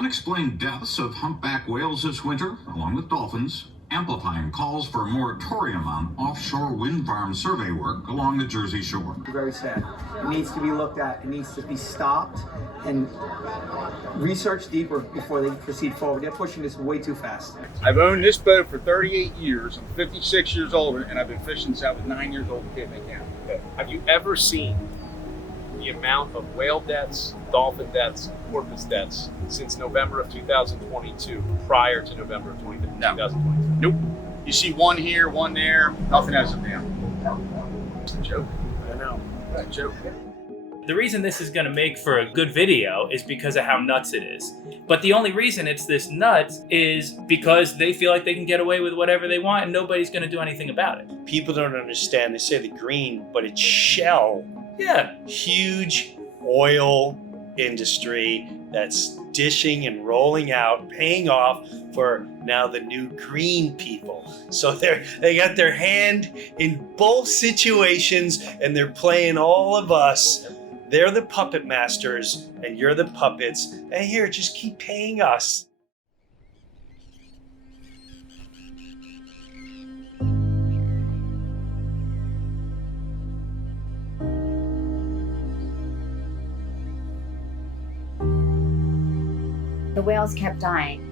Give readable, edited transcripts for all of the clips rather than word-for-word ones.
unexplained deaths of humpback whales this winter, along with dolphins, amplifying calls for a moratorium on offshore wind farm survey work along the Jersey Shore. Very sad. It needs to be looked at. It needs to be stopped and researched deeper before they proceed forward. They're pushing this way too fast. I've owned this boat for 38 years. I'm 56 years old, and I've been fishing since I was 9 years old in Cape May County. Have you ever seen the amount of whale deaths, dolphin deaths, porpoise deaths since November of 2022, prior to November of 2022? Nope. You see one here, one there, nothing as of now. It's a joke. I know. It's a joke. The reason this is going to make for a good video is because of how nuts it is. But the only reason it's this nuts is because they feel like they can get away with whatever they want and nobody's going to do anything about it. People don't understand. They say the green, but it's shell. Yeah. Huge oil industry that's dishing and rolling out, paying off for now the new green people. So they got their hand in both situations and they're playing all of us. They're the puppet masters and you're the puppets. And here, just keep paying us. The whales kept dying.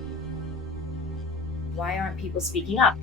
Why aren't people speaking up?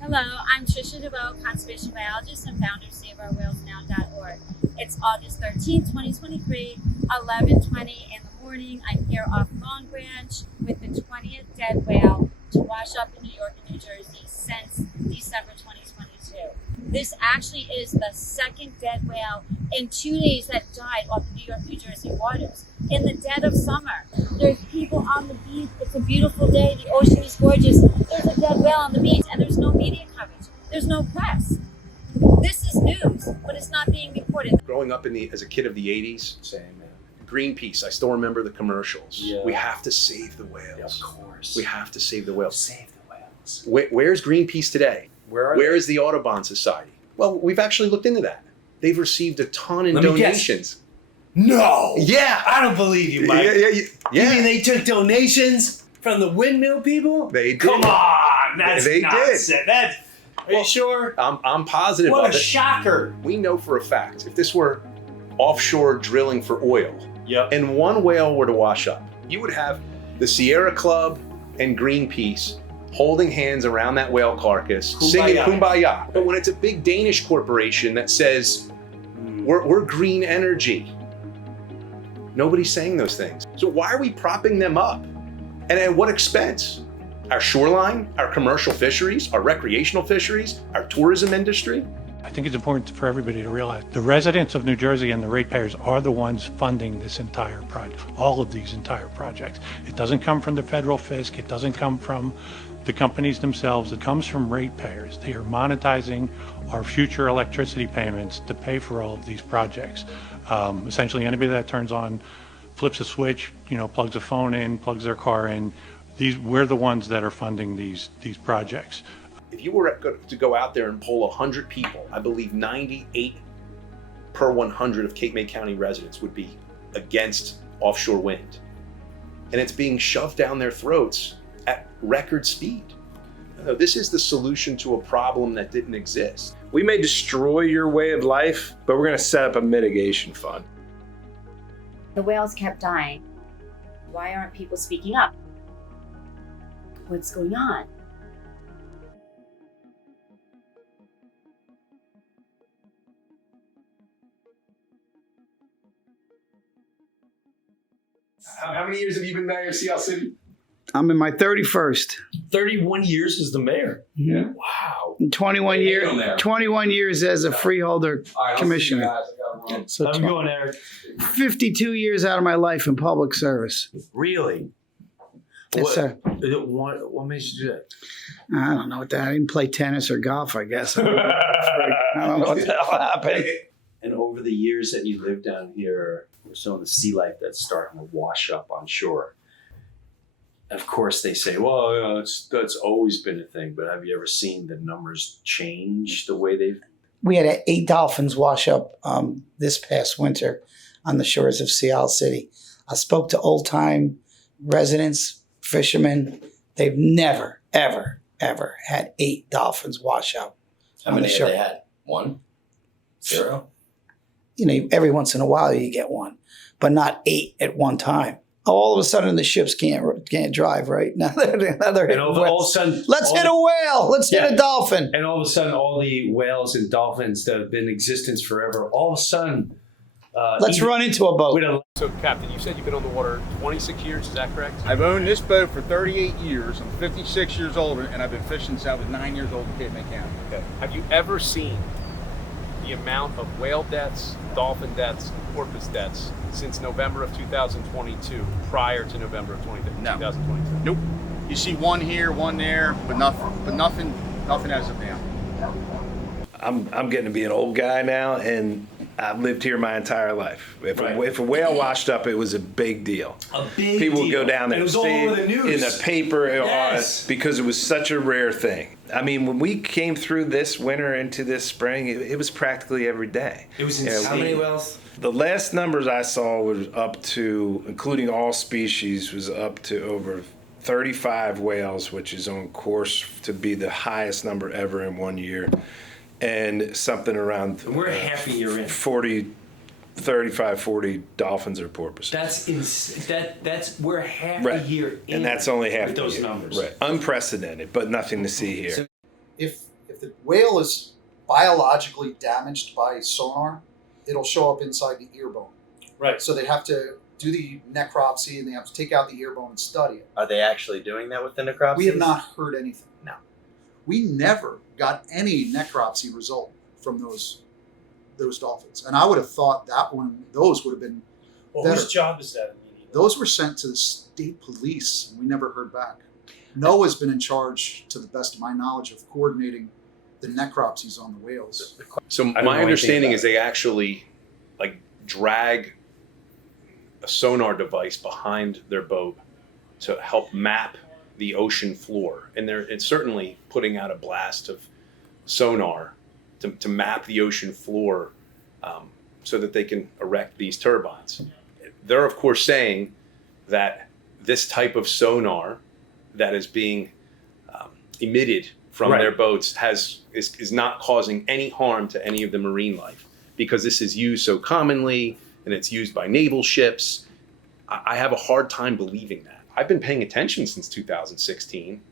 Hello, I'm Trisha DeVoe, conservation biologist and founder of SaveOurWhalesNow.org. It's August 13th, 2023, 11:20 in the morning. I'm here off Long Branch with the 20th dead whale to wash up in New York and New Jersey since December 2022. This actually is the second dead whale in 2 days that died off the New York, New Jersey waters in the dead of summer. There's people on the beach. It's a beautiful day. The ocean is gorgeous. There's a dead whale on the beach and there's no media coverage. There's no press. This is news, but it's not being reported. Growing up as a kid of the 80s, Same, man. Greenpeace, I still remember the commercials. Yeah. We have to save the whales. Yeah, of course. We have to save the whales. Save the whales. Where's Greenpeace today? Where is the Audubon Society? Well, we've actually looked into that. They've received a ton in Let me guess. donations. No! Yeah. I don't believe you, Mike. Yeah. You mean they took donations from the windmill people? They did. Come on! That's They nonsense. did. Are you sure? I'm positive What of a it. shocker. We know for a fact, if this were offshore drilling for oil, Yep. and one whale were to wash up, you would have the Sierra Club and Greenpeace holding hands around that whale carcass, singing Kumbaya. But when it's a big Danish corporation that says, we're green energy, nobody's saying those things. So why are we propping them up? And at what expense? Our shoreline, our commercial fisheries, our recreational fisheries, our tourism industry? I think it's important for everybody to realize the residents of New Jersey and the ratepayers are the ones funding this entire project, all of these entire projects. It doesn't come from the federal fisc. It doesn't come from the companies themselves. It comes from ratepayers. They are monetizing our future electricity payments to pay for all of these projects. Essentially, anybody that turns on, flips a switch, plugs a phone in, plugs their car in, we're the ones that are funding these projects. If you were to go out there and poll 100 people, I believe 98 per 100 of Cape May County residents would be against offshore wind. And it's being shoved down their throats at record speed. This is the solution to a problem that didn't exist. We may destroy your way of life, but we're going to set up a mitigation fund. The whales kept dying. Why aren't people speaking up? What's going on? How many years have you been mayor of Sea City? I'm in my 31st. 31 years as the mayor. Yeah. Wow. And 21 years as a freeholder commissioner. So I'm going, Eric. 52 years out of my life in public service. Really? Yes, sir. What made you do that? I don't know what that. I didn't play tennis or golf, I guess. I don't know what the hell happened. And over the years that you lived down here, there's some of the sea life that's starting to wash up on shore. And of course, they say, well, you know, that's always been a thing. But have you ever seen the numbers change the way they've? We had 8 dolphins wash up this past winter on the shores of Sea City. I spoke to old-time residents, fishermen. They've never, ever, ever had 8 dolphins wash up. How many have they had? 1? 0? You know, every once in a while you get one, but not 8 at one time. All of a sudden the ships can't drive, right? Now they're and all of a sudden, let's hit a whale. Let's hit a dolphin. And all of a sudden, all the whales and dolphins that have been in existence forever, all of a sudden, let's run into a boat. So, Captain, you said you've been on the water 26 years. Is that correct? I've owned this boat for 38 years. I'm 56 years old, and I've been fishing since I was 9 years old in Cape May County. Okay. Have you ever seen the amount of whale deaths, dolphin deaths, and porpoise deaths since November of 2022, prior to November of 2022? Nope. You see one here, one there, but nothing as of now. I'm getting to be an old guy now, and I've lived here my entire life. If a whale washed up, it was a big deal. A big People deal. would go down there It was all over the news. in the paper Yes. because it was such a rare thing. I mean, when we came through this winter into this spring, it was practically every day. It was insane. How many whales? The last numbers I saw was up to, including all species, was up to over 35 whales, which is on course to be the highest number ever in one year. And something around We're half a year in. 40 dolphins or porpoises. That's we're half a year in. And that's only half with the those year. numbers. Right. Unprecedented, but nothing to see here. So if the whale is biologically damaged by sonar, it'll show up inside the ear bone. Right. So they have to do the necropsy and they have to take out the ear bone and study it. Are they actually doing that with the necropsy? We have not heard anything. No. We never got any necropsy result from those dolphins. And I would have thought those would have been Well, better. whose job is that? Those were sent to the state police and we never heard back. NOAA's been in charge, to the best of my knowledge, of coordinating the necropsies on the whales. So my understanding is they actually drag a sonar device behind their boat to help map the ocean floor, and it's certainly putting out a blast of sonar to map the ocean floor so that they can erect these turbines. They're of course saying that this type of sonar that is being emitted from their boats is not causing any harm to any of the marine life, because this is used so commonly and it's used by naval ships. I have a hard time believing that. I've been paying attention since 2016.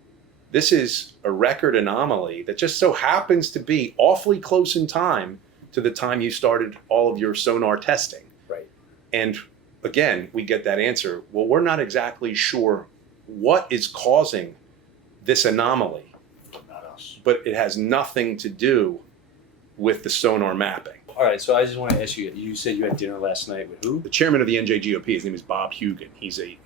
This is a record anomaly that just so happens to be awfully close in time to the time you started all of your sonar testing. Right. And again, we get that answer. Well, we're not exactly sure what is causing this anomaly. Not us. But it has nothing to do with the sonar mapping. All right, so I just want to ask you, you said you had dinner last night with who? The chairman of the NJGOP, his name is Bob Hugan. He's an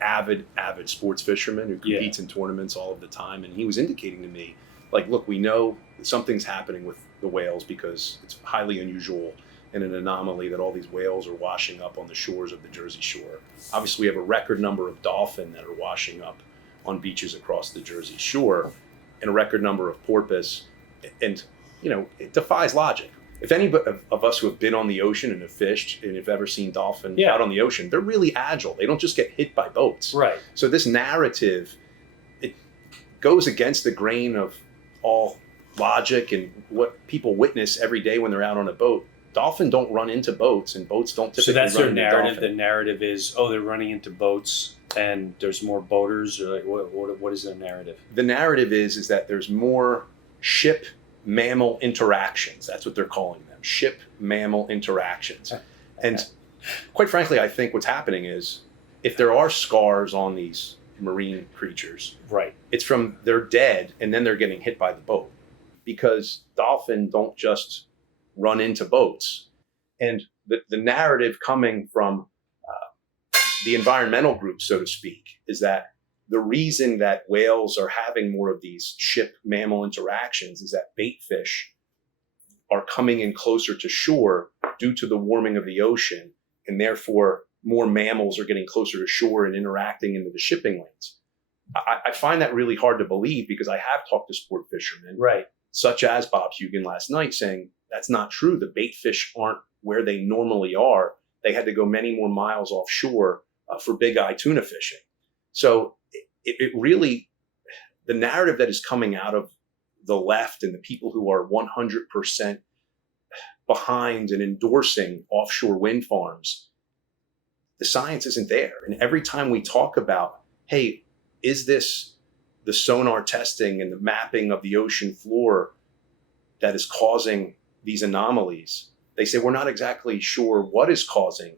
avid sports fisherman who competes in tournaments all of the time. And he was indicating to me, look, we know something's happening with the whales because it's highly unusual and an anomaly that all these whales are washing up on the shores of the Jersey Shore. Obviously, we have a record number of dolphin that are washing up on beaches across the Jersey Shore and a record number of porpoise. And, it defies logic. If any of us who have been on the ocean and have fished and have ever seen dolphin out on the ocean, they're really agile. They don't just get hit by boats. Right. So this narrative, it goes against the grain of all logic and what people witness every day when they're out on a boat. Dolphin don't run into boats, and boats don't typically run into dolphin. So that's their narrative. The narrative is, they're running into boats and there's more boaters. Or what is their narrative? The narrative is that there's more ship mammal interactions. That's what they're calling them, ship mammal interactions. And quite frankly, I think what's happening is if there are scars on these marine creatures, right, it's from they're dead and then they're getting hit by the boat. because dolphin don't just run into boats. And the narrative coming from the environmental groups, so to speak, is that the reason that whales are having more of these ship-mammal interactions is that bait fish are coming in closer to shore due to the warming of the ocean, and therefore more mammals are getting closer to shore and interacting into the shipping lanes. I find that really hard to believe because I have talked to sport fishermen, Right. such as Bob Hugan last night, saying that's not true. The bait fish aren't where they normally are. They had to go many more miles offshore for big eye tuna fishing. So it really, the narrative that is coming out of the left and the people who are 100% behind and endorsing offshore wind farms, the science isn't there. And every time we talk about, hey, is this the sonar testing and the mapping of the ocean floor that is causing these anomalies? They say, we're not exactly sure what is causing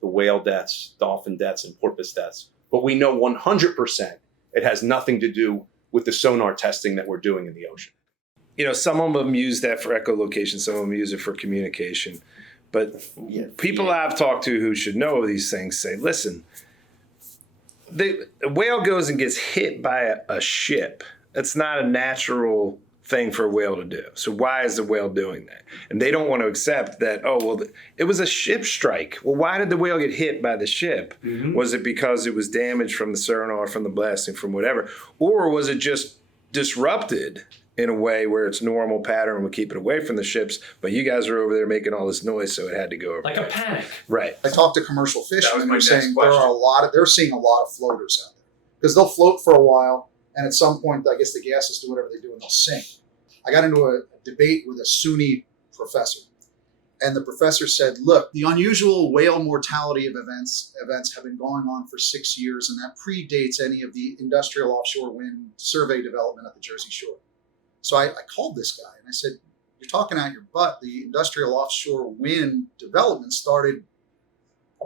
the whale deaths, dolphin deaths, and porpoise deaths, but we know 100% it has nothing to do with the sonar testing that we're doing in the ocean. You know, some of them use that for echolocation, some of them use it for communication. But people I've talked to who should know these things say, listen, the whale goes and gets hit by a ship. That's not a natural thing for a whale to do. So why is the whale doing that? And they don't want to accept that, oh, well, it was a ship strike. Well, why did the whale get hit by the ship? Mm-hmm. Was it because it was damaged from the sonar, from the blasting, from whatever? Or was it just disrupted in a way where its normal pattern would keep it away from the ships, but you guys are over there making all this noise, so it had to go over. Like a panic. Right. I talked to commercial fishermen who are saying they're seeing a lot of floaters out there because they'll float for a while, and at some point, I guess the gases do whatever they do, and they'll sink. I got into a debate with a SUNY professor, and the professor said, look, the unusual whale mortality of events have been going on for 6 years, and that predates any of the industrial offshore wind survey development at the Jersey Shore. So I called this guy and I said, you're talking out your butt. The industrial offshore wind development started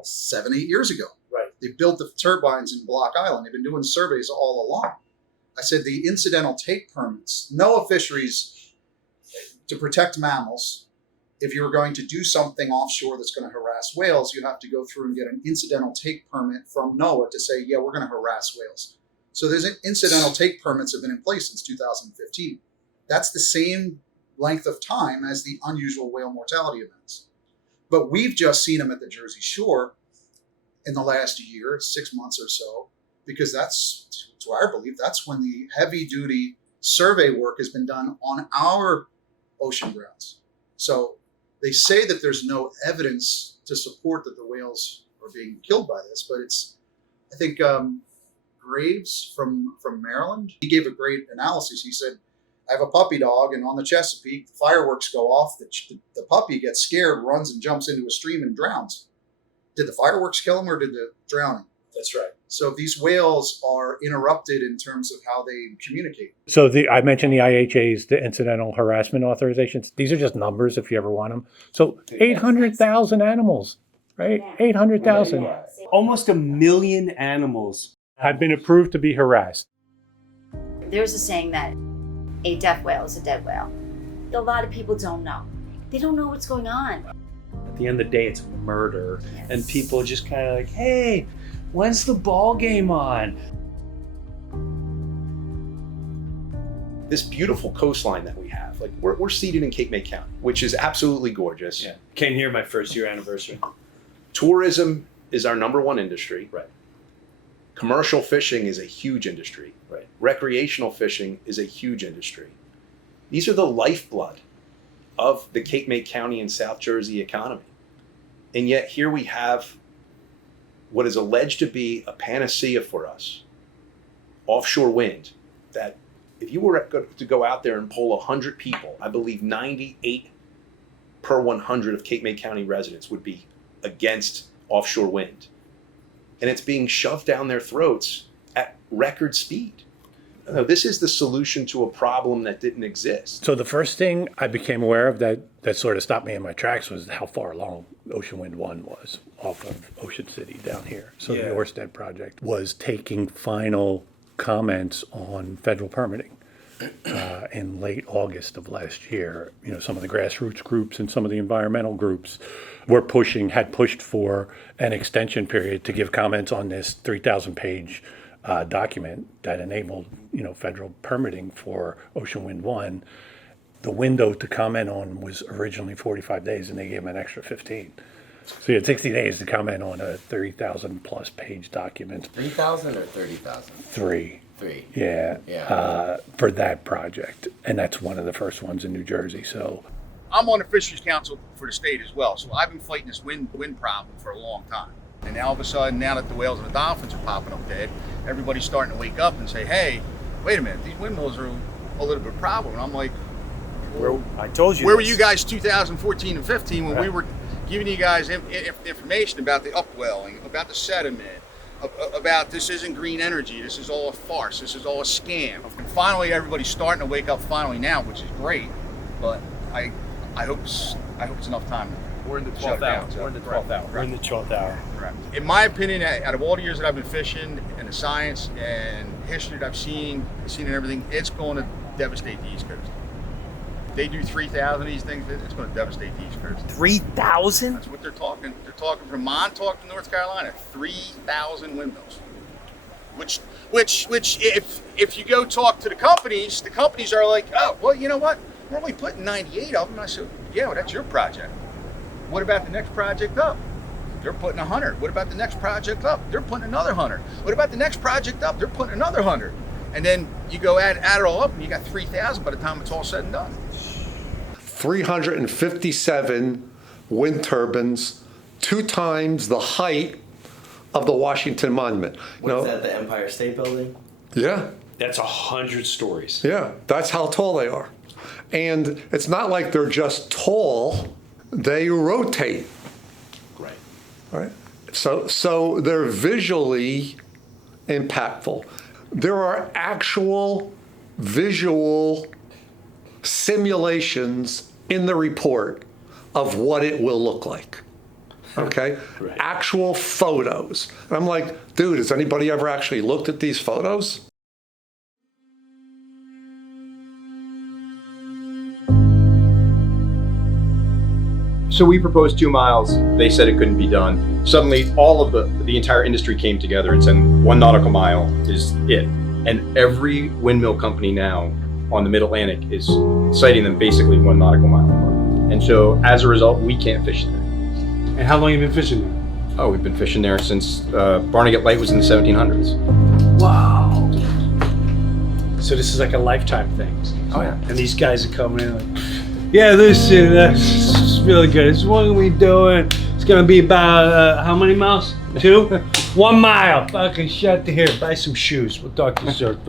7-8 years ago. Right. They built the turbines in Block Island. They've been doing surveys all along. I said the incidental take permits, NOAA fisheries, to protect mammals, if you were going to do something offshore that's going to harass whales, you have to go through and get an incidental take permit from NOAA to say, yeah, we're going to harass whales. So there's incidental take permits have been in place since 2015. That's the same length of time as the unusual whale mortality events. But we've just seen them at the Jersey Shore in the last year, 6 months or so, because that's, to our belief, that's when the heavy-duty survey work has been done on our ocean grounds. So they say that there's no evidence to support that the whales are being killed by this, but it's, I think, Graves from Maryland, he gave a great analysis. He said, I have a puppy dog, and on the Chesapeake, the fireworks go off. The puppy gets scared, runs and jumps into a stream and drowns. Did the fireworks kill him or did the drowning? That's right. So these whales are interrupted in terms of how they communicate. So I mentioned the IHA's, the incidental harassment authorizations. These are just numbers if you ever want them. So 800,000 animals, right? 800,000. Almost 1 million animals have been approved to be harassed. There's a saying that a deaf whale is a dead whale. A lot of people don't know. They don't know what's going on. At the end of the day, it's murder. Yes. And people just kind of like, hey, when's the ball game on? This beautiful coastline that we have, like we're seated in Cape May County, which is absolutely gorgeous. Yeah. Came here my first year anniversary. Tourism is our #1 industry. Right. Commercial fishing is a huge industry. Right. Recreational fishing is a huge industry. These are the lifeblood of the Cape May County and South Jersey economy. And yet here we have what is alleged to be a panacea for us, offshore wind, that if you were to go out there and poll 100 people, I believe 98 per 100 of Cape May County residents would be against offshore wind. And it's being shoved down their throats at record speed. No, this is the solution to a problem that didn't exist. So the first thing I became aware of that sort of stopped me in my tracks was how far along Ocean Wind 1 was off of Ocean City down here. So the Orsted project was taking final comments on federal permitting. in late August of last year. You know, some of the grassroots groups and some of the environmental groups had pushed for an extension period to give comments on this 3,000-page document that enabled, you know, federal permitting for Ocean Wind 1. The window to comment on was originally 45 days, and they gave them an extra 15. So you had 60 days to comment on a 30,000+ page document. 3,000 or 30,000? Three. Yeah. For that project, and that's one of the first ones in New Jersey. So I'm on the Fisheries Council for the state as well, so I've been fighting this wind problem for a long time. And now all of a sudden, now that the whales and the dolphins are popping up dead, everybody's starting to wake up and say, hey, wait a minute, these windmills are a little bit of a problem. And I'm like, I told you. Where were you guys 2014 and 15 when we were giving you guys information about the upwelling, about the sediment, about this isn't green energy, this is all a farce, this is all a scam. And finally, everybody's starting to wake up finally now, which is great. But I hope it's enough time. We're in the 12th hour. We're in the 12th hour. We're in the 12th hour. Correct. In my opinion, out of all the years that I've been fishing and the science and history that I've seen and everything, it's going to devastate the East Coast. They do 3,000 of these things, it's going to devastate the East Coast. 3,000? That's what they're talking. They're talking from Montauk to North Carolina, 3,000 windmills. Which, if you go talk to the companies are like, oh, well, you know what? We're only putting 98 of them. And I said, yeah, well, that's your project. What about the next project up? They're putting 100. What about the next project up? They're putting another 100. What about the next project up? They're putting another 100. And then you go add it all up, and you got 3,000 by the time it's all said and done. 357 wind turbines, 2 times the height of the Washington Monument. What's that, the Empire State Building? Yeah. That's 100 stories. Yeah, that's how tall they are. And it's not like they're just tall, they rotate. Right? So they're visually impactful. There are actual visual simulations in the report of what it will look like. Okay? Right. Actual photos. And I'm like, dude, has anybody ever actually looked at these photos? So we proposed 2 miles. They said it couldn't be done. Suddenly, all of the entire industry came together and said 1 nautical mile is it. And every windmill company now on the Mid-Atlantic is citing them basically 1 nautical mile apart. And so, as a result, we can't fish there. And how long have you been fishing there? Oh, we've been fishing there since Barnegat Light was in the 1700s. Wow. So this is like a lifetime thing. Oh yeah. And these guys are coming in like, yeah, listen, that's really good. This is what are we doing? It's gonna be about how many miles? 2? 1 mile. Fucking shut to here. Buy some shoes. We'll talk to you soon.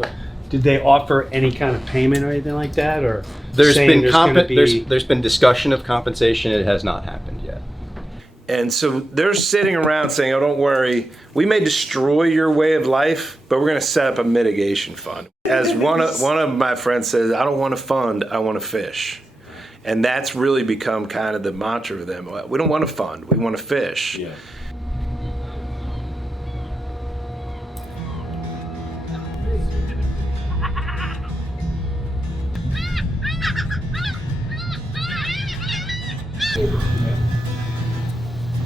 Did they offer any kind of payment or anything like that, or there's been discussion of compensation. It has not happened yet. And so they're sitting around saying, oh, don't worry, we may destroy your way of life, but we're going to set up a mitigation fund. As one of my friends says, I don't want to fund, I want to fish. And that's really become kind of the mantra of them. We don't want to fund, we want to fish. Yeah.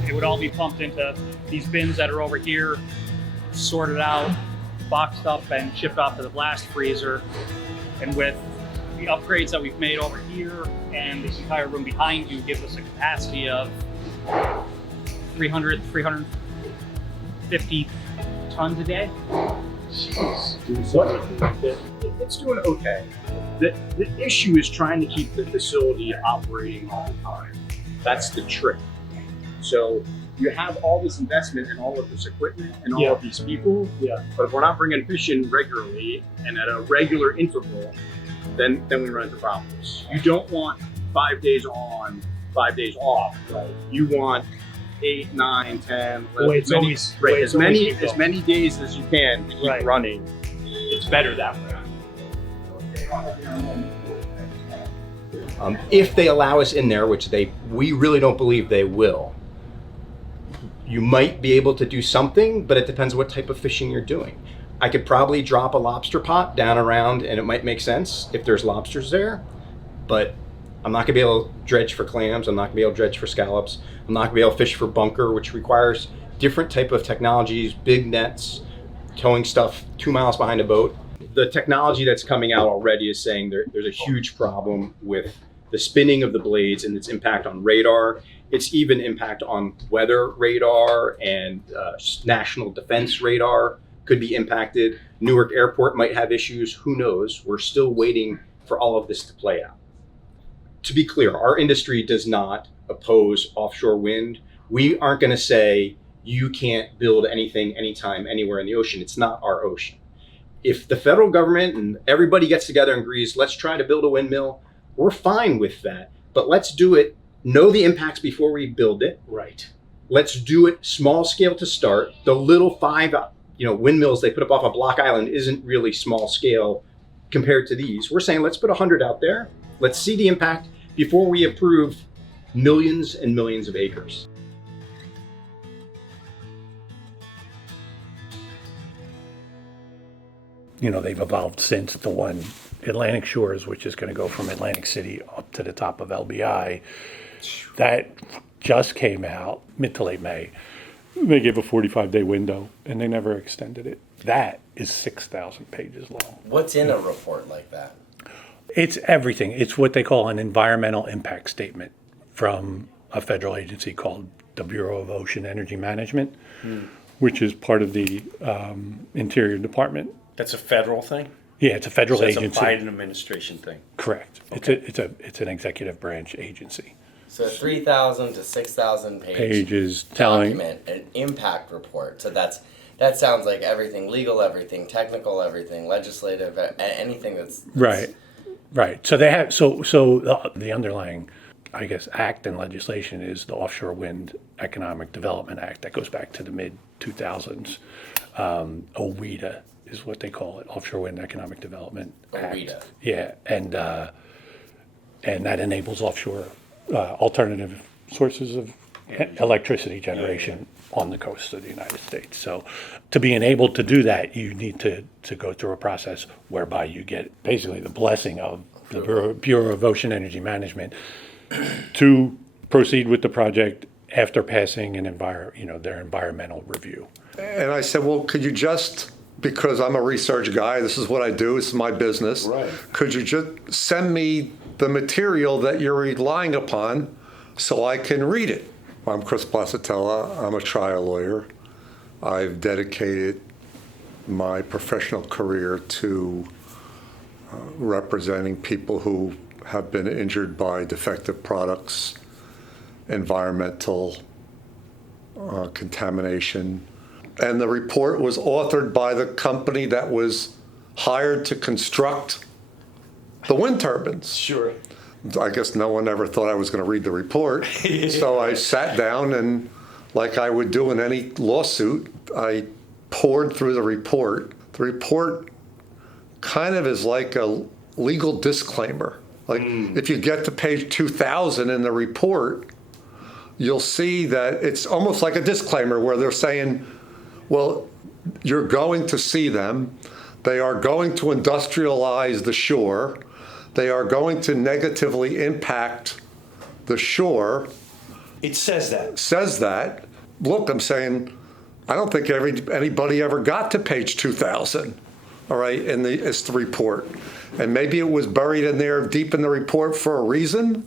It would all be pumped into these bins that are over here, sorted out, boxed up, and shipped off to the blast freezer. And with the upgrades that we've made over here and this entire room behind you gives us a capacity of 350 tons a day. Jeez. It's doing okay. The issue is trying to keep the facility operating all the time. That's the trick. So you have all this investment and all of this equipment and all of these people, but if we're not bringing fish in regularly and at a regular interval, then we run into problems. You don't want 5 days on, 5 days off. Right. You want 8, 9, 10, as many days as you can to keep running. It's better that way. If they allow us in there, which we really don't believe they will, you might be able to do something, but it depends what type of fishing you're doing. I could probably drop a lobster pot down around and it might make sense if there's lobsters there, but I'm not gonna be able to dredge for clams. I'm not gonna be able to dredge for scallops. I'm not gonna be able to fish for bunker, which requires different type of technologies, big nets, towing stuff 2 miles behind a boat. The technology that's coming out already is saying there's a huge problem with the spinning of the blades and its impact on radar. It's even impact on weather radar and national defense radar could be impacted. Newark Airport might have issues. Who knows? We're still waiting for all of this to play out. To be clear, our industry does not oppose offshore wind. We aren't going to say you can't build anything, anytime, anywhere in the ocean. It's not our ocean. If the federal government and everybody gets together and agrees, let's try to build a windmill, we're fine with that. But let's do it, know the impacts before we build it. Right. Let's do it small scale to start. The little 5 windmills they put up off of Block Island isn't really small scale compared to these. We're saying let's put 100 out there. Let's see the impact before we approve millions and millions of acres. They've evolved since the one Atlantic Shores, which is going to go from Atlantic City up to the top of LBI. That just came out mid to late May. They gave a 45-day window, and they never extended it. That is 6,000 pages long. What's in a report like that? It's everything. It's what they call an environmental impact statement from a federal agency called the Bureau of Ocean Energy Management, which is part of the Interior Department. That's a federal thing? Yeah, it's a federal So it's agency. a Biden administration thing. Correct. Okay. It's an executive branch agency. So 3,000 to 6,000 Pages telling- document, an impact report. So that sounds like everything legal, everything technical, everything legislative, anything that's Right. So they have the underlying, I guess, act and legislation is the Offshore Wind Economic Development Act that goes back to the mid 2000s. OWEDA is what they call it, Offshore Wind Economic Development Act. OWEDA. Yeah, and that enables offshore alternative sources of electricity generation on the coast of the United States. So to be enabled to do that, you need to go through a process whereby you get basically the blessing of the Bureau of Ocean Energy Management to proceed with the project after passing their environmental review. And I said, well, could you just, because I'm a research guy, this is what I do, this is my business. Right. Could you just send me the material that you're relying upon so I can read it? I'm Chris Placitella. I'm a trial lawyer. I've dedicated my professional career to representing people who have been injured by defective products, environmental contamination. And the report was authored by the company that was hired to construct the wind turbines. Sure. I guess no one ever thought I was going to read the report. So I sat down and, like I would do in any lawsuit, I poured through the report. The report kind of is like a legal disclaimer. Like if you get to page 2000 in the report, you'll see that it's almost like a disclaimer where they're saying, well, you're going to see them. They are going to industrialize the shore. They are going to negatively impact the shore. It says that. Says that. Look, I'm saying, I don't think anybody ever got to page 2000, all right, it's the report. And maybe it was buried in there deep in the report for a reason,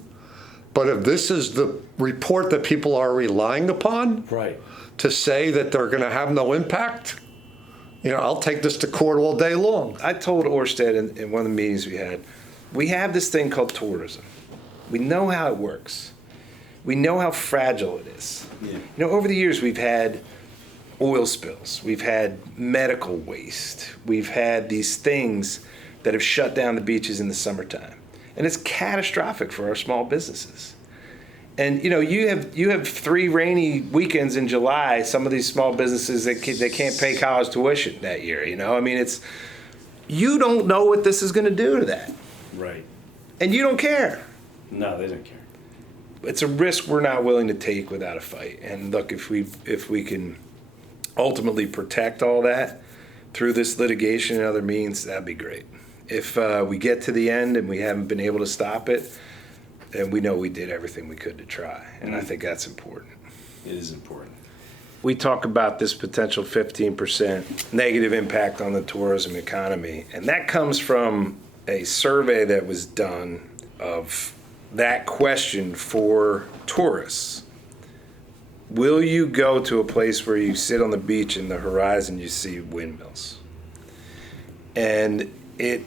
but if this is the report that people are relying upon right, to say that they're going to have no impact, I'll take this to court all day long. I told Orsted in one of the meetings we have this thing called tourism. We know how it works. We know how fragile it is. Yeah. Over the years we've had oil spills. We've had medical waste. We've had these things that have shut down the beaches in the summertime. And it's catastrophic for our small businesses. And you have 3 rainy weekends in July. Some of these small businesses they can't pay college tuition that year. You don't know what this is going to do to that. Right. And you don't care. No, they don't care. It's a risk we're not willing to take without a fight. And look, if we can ultimately protect all that, through this litigation and other means, that'd be great. If we get to the end and we haven't been able to stop it, then we know we did everything we could to try. And I think that's important. It is important. We talk about this potential 15% negative impact on the tourism economy, and that comes from a survey that was done of that question for tourists. Will you go to a place where you sit on the beach and the horizon you see windmills? And it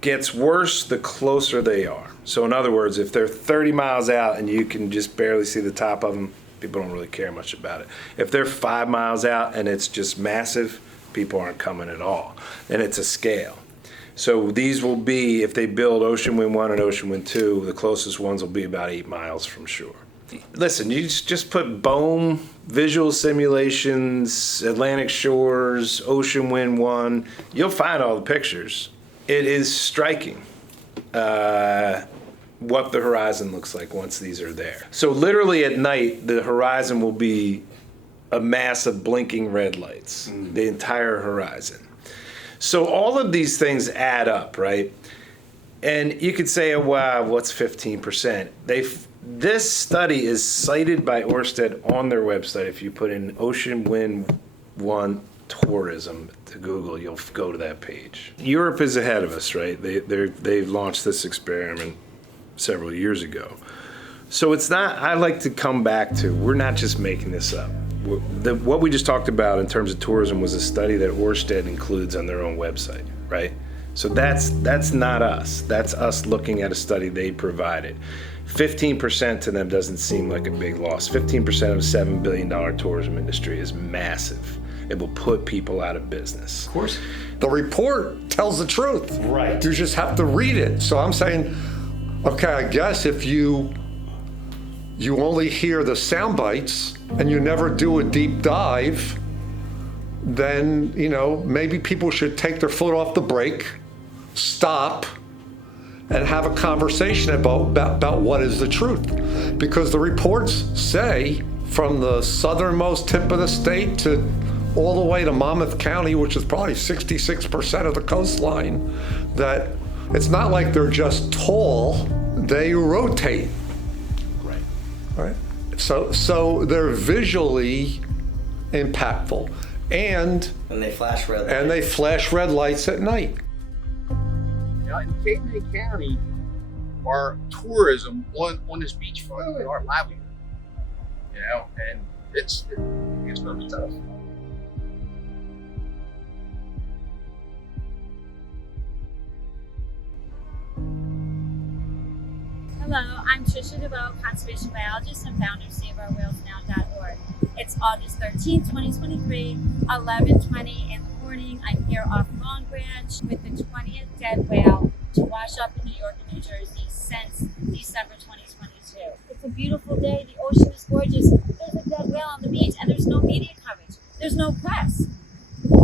gets worse the closer they are. So in other words, if they're 30 miles out and you can just barely see the top of them, people don't really care much about it. If they're 5 miles out and it's just massive, people aren't coming at all. And it's a scale. So these will be, if they build Ocean Wind 1 and Ocean Wind 2, the closest ones will be about 8 miles from shore. Listen, you just put BOEM, visual simulations, Atlantic shores, Ocean Wind 1, you'll find all the pictures. It is striking what the horizon looks like once these are there. So literally at night, the horizon will be a mass of blinking red lights, the entire horizon. So all of these things add up, right? And you could say, oh, wow, what's 15%? This study is cited by Ørsted on their website. If you put in Ocean Wind 1 tourism to Google, you'll go to that page. Europe is ahead of us, right? They've launched this experiment several years ago. So it's not, I like to come back to, we're not just making this up. What we just talked about in terms of tourism was a study that Ørsted includes on their own website, right? So that's not us. That's us looking at a study they provided. 15% to them doesn't seem like a big loss. 15% of a $7 billion tourism industry is massive. It will put people out of business. Of course. The report tells the truth. Right. You just have to read it. So I'm saying, okay, I guess if you only hear the sound bites and you never do a deep dive, then, maybe people should take their foot off the brake, stop, and have a conversation about what is the truth. Because the reports say from the southernmost tip of the state to all the way to Monmouth County, which is probably 66% of the coastline, that it's not like they're just tall, they rotate. Right. So they're visually impactful. And they flash red lights. And they flash red lights at night. In Cape May County, our tourism on this beachfront is our livelihood. And it's gonna be tough. Hello, I'm Trisha DeVoe, conservation biologist and founder of SaveOurWhalesNow.org. It's August 13th, 2023, 11:20 in the morning. I'm here off Long Branch with the 20th dead whale to wash up in New York and New Jersey since December 2022. It's a beautiful day. The ocean is gorgeous. There's a dead whale on the beach and there's no media coverage. There's no press.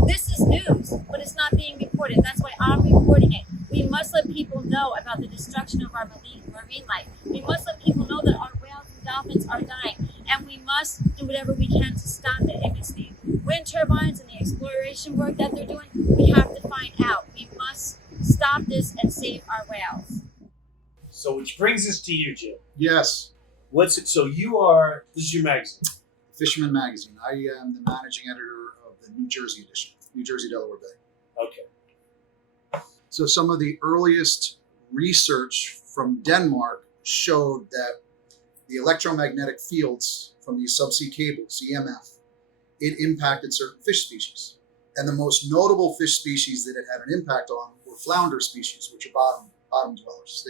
This is news, but it's not being reported. That's why I'm reporting it. We must let people know about the destruction of our marine life. We must let people know that our whales and dolphins are dying, and we must do whatever we can to stop it. If it's the wind turbines and the exploration work that they're doing, we have to find out. We must stop this and save our whales. So which brings us to you, Jim. Yes. What's it? So you are, this is your magazine. Fisherman Magazine. I am the managing editor of the New Jersey edition, New Jersey, Delaware Bay. Okay. So some of the earliest research from Denmark showed that the electromagnetic fields from these subsea cables, EMF, it impacted certain fish species. And the most notable fish species that it had an impact on were flounder species, which are bottom dwellers.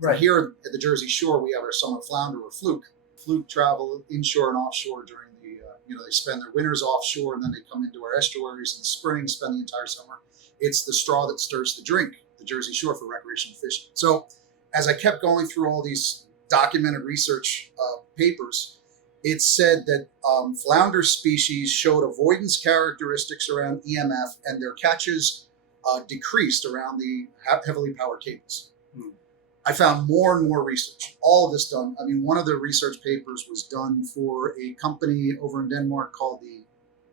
Right here at the Jersey Shore, we have our summer flounder or fluke. Fluke travel inshore and offshore during the, they spend their winters offshore and then they come into our estuaries in the spring, spend the entire summer. It's the straw that stirs the drink, the Jersey Shore, for recreational fishing. So as I kept going through all these documented research papers, it said that flounder species showed avoidance characteristics around EMF and their catches decreased around the heavily powered cables. I found more and more research, all of this done. I mean, one of the research papers was done for a company over in Denmark called the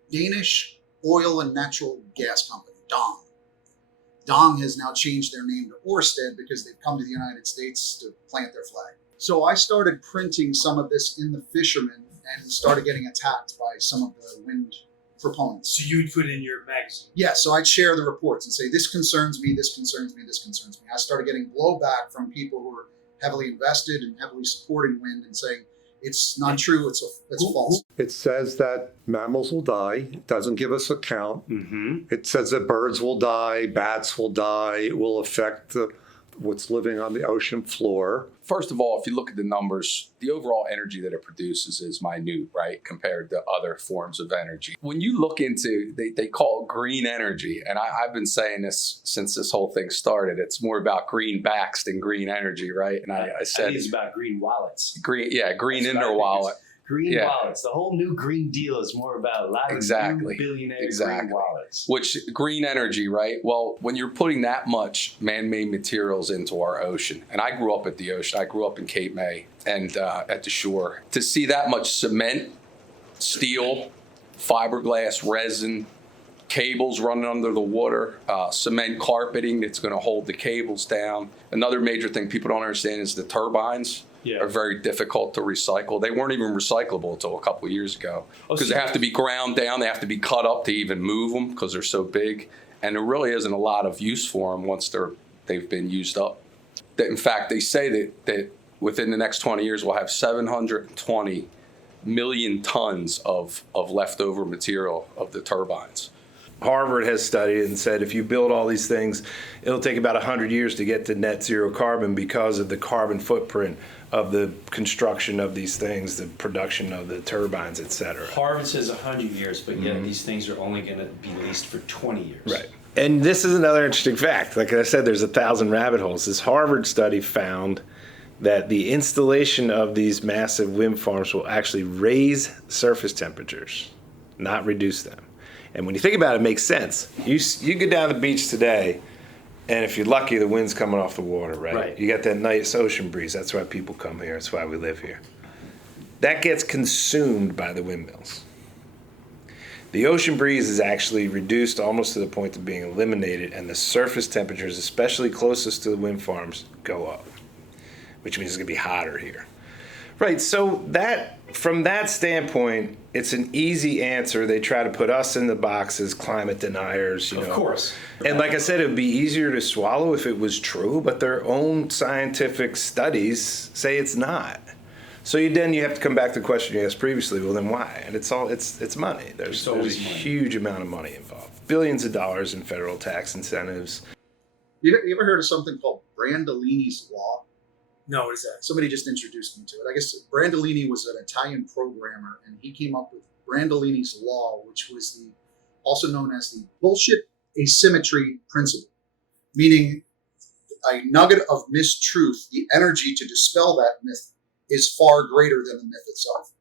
Danish oil and natural gas company, Dong. Dong has now changed their name to Orsted because they've come to the United States to plant their flag. So I started printing some of this in the Fisherman and started getting attacked by some of the wind proponents. So you would put in your magazine? Yeah, so I'd share the reports and say, this concerns me, this concerns me, this concerns me. I started getting blowback from people who were heavily invested and heavily supporting wind and saying, it's not true, it's false. It says that mammals will die. It doesn't give us a count. Mm-hmm. It says that birds will die, bats will die. It will affect what's living on the ocean floor. First of all, if you look at the numbers, the overall energy that it produces is minute, right, compared to other forms of energy. When you look into, they call it green energy, and I've been saying this since this whole thing started. It's more about greenbacks than green energy, right? And I said it's about green wallets. Green inner wallet. Green wallets. The whole new Green Deal is more about a lot of new billionaire green wallets. Which green energy, right? Well, when you're putting that much man-made materials into our ocean, and I grew up at the ocean. I grew up in Cape May and at the shore. To see that much cement, steel, fiberglass, resin, cables running under the water, cement carpeting that's going to hold the cables down. Another major thing people don't understand is the turbines. Are very difficult to recycle. They weren't even recyclable until a couple of years ago because they have to be ground down. They have to be cut up to even move them because they're so big. And there really isn't a lot of use for them once they've been used up. That in fact, they say that within the next 20 years, we'll have 720 million tons of leftover material of the turbines. Harvard has studied and said if you build all these things, it'll take about 100 years to get to net zero carbon because of the carbon footprint of the construction of these things, the production of the turbines, et cetera. Harvard says 100 years, but yet these things are only going to be leased for 20 years. Right. And this is another interesting fact. Like I said, there's 1,000 rabbit holes. This Harvard study found that the installation of these massive wind farms will actually raise surface temperatures, not reduce them. And when you think about it, it makes sense. You go down the beach today, and if you're lucky, the wind's coming off the water, right? You got that nice ocean breeze. That's why people come here. That's why we live here. That gets consumed by the windmills. The ocean breeze is actually reduced almost to the point of being eliminated, and the surface temperatures, especially closest to the wind farms, go up, which means it's going to be hotter here. Right, so from that standpoint, it's an easy answer. They try to put us in the box as climate deniers, you know. Of course. And like I said, it would be easier to swallow if it was true, but their own scientific studies say it's not. So then you have to come back to the question you asked previously, well then why? And it's money. There's a huge amount of money involved. Billions of dollars in federal tax incentives. You ever heard of something called Brandolini's Law? No, what is that? Somebody just introduced me to it. I guess Brandolini was an Italian programmer, and he came up with Brandolini's Law, which was also known as the bullshit asymmetry principle, meaning a nugget of mistruth, the energy to dispel that myth is far greater than the myth itself.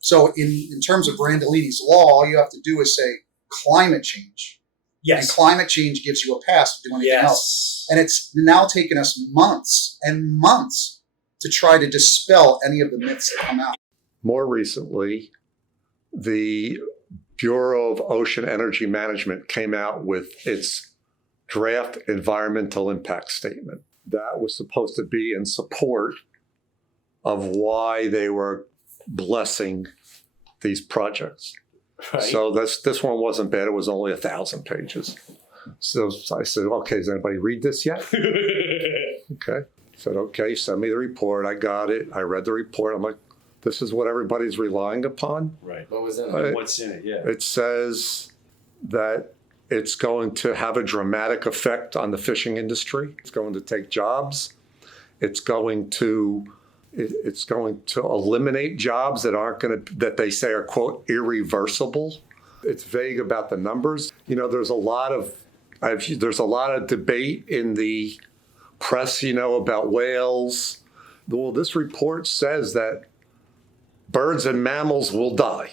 So in terms of Brandolini's Law, all you have to do is say climate change. Yes. And climate change gives you a pass to do anything else. And it's now taken us months and months to try to dispel any of the myths that come out. More recently, the Bureau of Ocean Energy Management came out with its draft environmental impact statement. That was supposed to be in support of why they were blessing these projects. Right. So this one wasn't bad. It was only 1,000 pages. So I said, okay, does anybody read this yet? Okay. I said, okay, send me the report. I got it. I read the report. I'm like, this is what everybody's relying upon. Right. What was in it? What's in it? Yeah. It says that it's going to have a dramatic effect on the fishing industry. It's going to take jobs. It's going to eliminate jobs that they say are, quote, irreversible. It's vague about the numbers. You know, there's a lot of debate in the press, you know, about whales. Well, this report says that birds and mammals will die.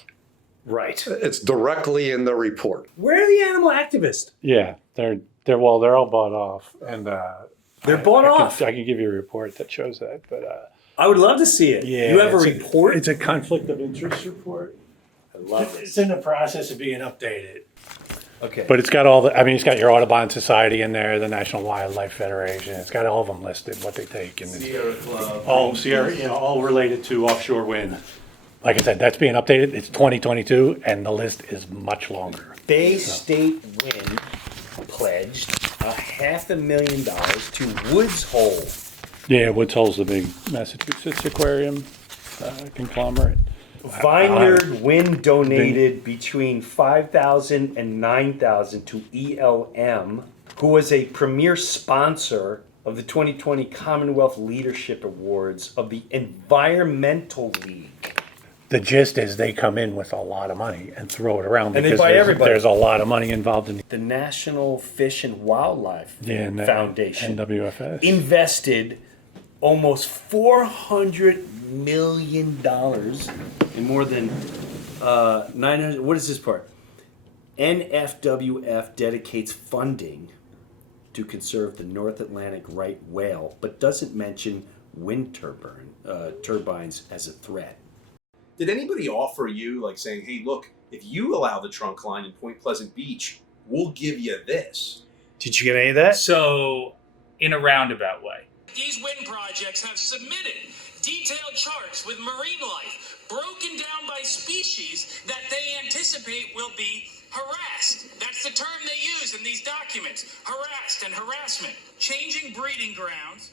Right. It's directly in the report. Where are the animal activists? Yeah, they're all bought off, and they're bought off. I can give you a report that shows that, but I would love to see it. Yeah, you have a report. It's a conflict of interest report. I love it. It's in the process of being updated. Okay. But it's got all the, I mean, it's got your Audubon Society in there, the National Wildlife Federation. It's got all of them listed, what they take. And Sierra Club. all Sierra, all related to offshore wind. Like I said, that's being updated. It's 2022, and the list is much longer. Bay State Wind pledged $500,000 to Woods Hole. Yeah, Woods Hole's the big Massachusetts aquarium conglomerate. Vineyard Wind donated between $5,000 and $9,000 to ELM, who was a premier sponsor of the 2020 Commonwealth Leadership Awards of the Environmental League. The gist is they come in with a lot of money and throw it around And they because buy everybody. there's a lot of money involved in The National Fish and Wildlife and Foundation NWFS. invested almost $400 million in more than 900. What is this part? NFWF dedicates funding to conserve the North Atlantic right whale, but doesn't mention wind turbines as a threat. Did anybody offer you, like, saying, hey, look, if you allow the trunk line in Point Pleasant Beach, we'll give you this? Did you get any of that? So, in a roundabout way. These wind projects have submitted detailed charts with marine life broken down by species that they anticipate will be harassed. That's the term they use in these documents, harassed and harassment. Changing breeding grounds.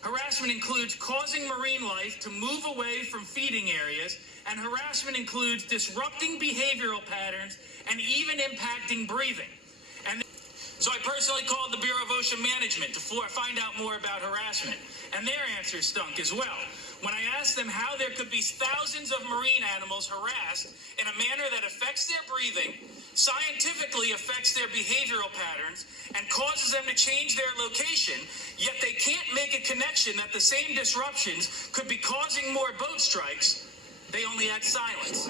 Harassment includes causing marine life to move away from feeding areas, and harassment includes disrupting behavioral patterns and even impacting breathing. And so I personally called the Bureau of Ocean Management to find out more about harassment, and their answer stunk as well. When I asked them how there could be thousands of marine animals harassed in a manner that affects their breathing, scientifically affects their behavioral patterns, and causes them to change their location, yet they can't make a connection that the same disruptions could be causing more boat strikes, they only had silence.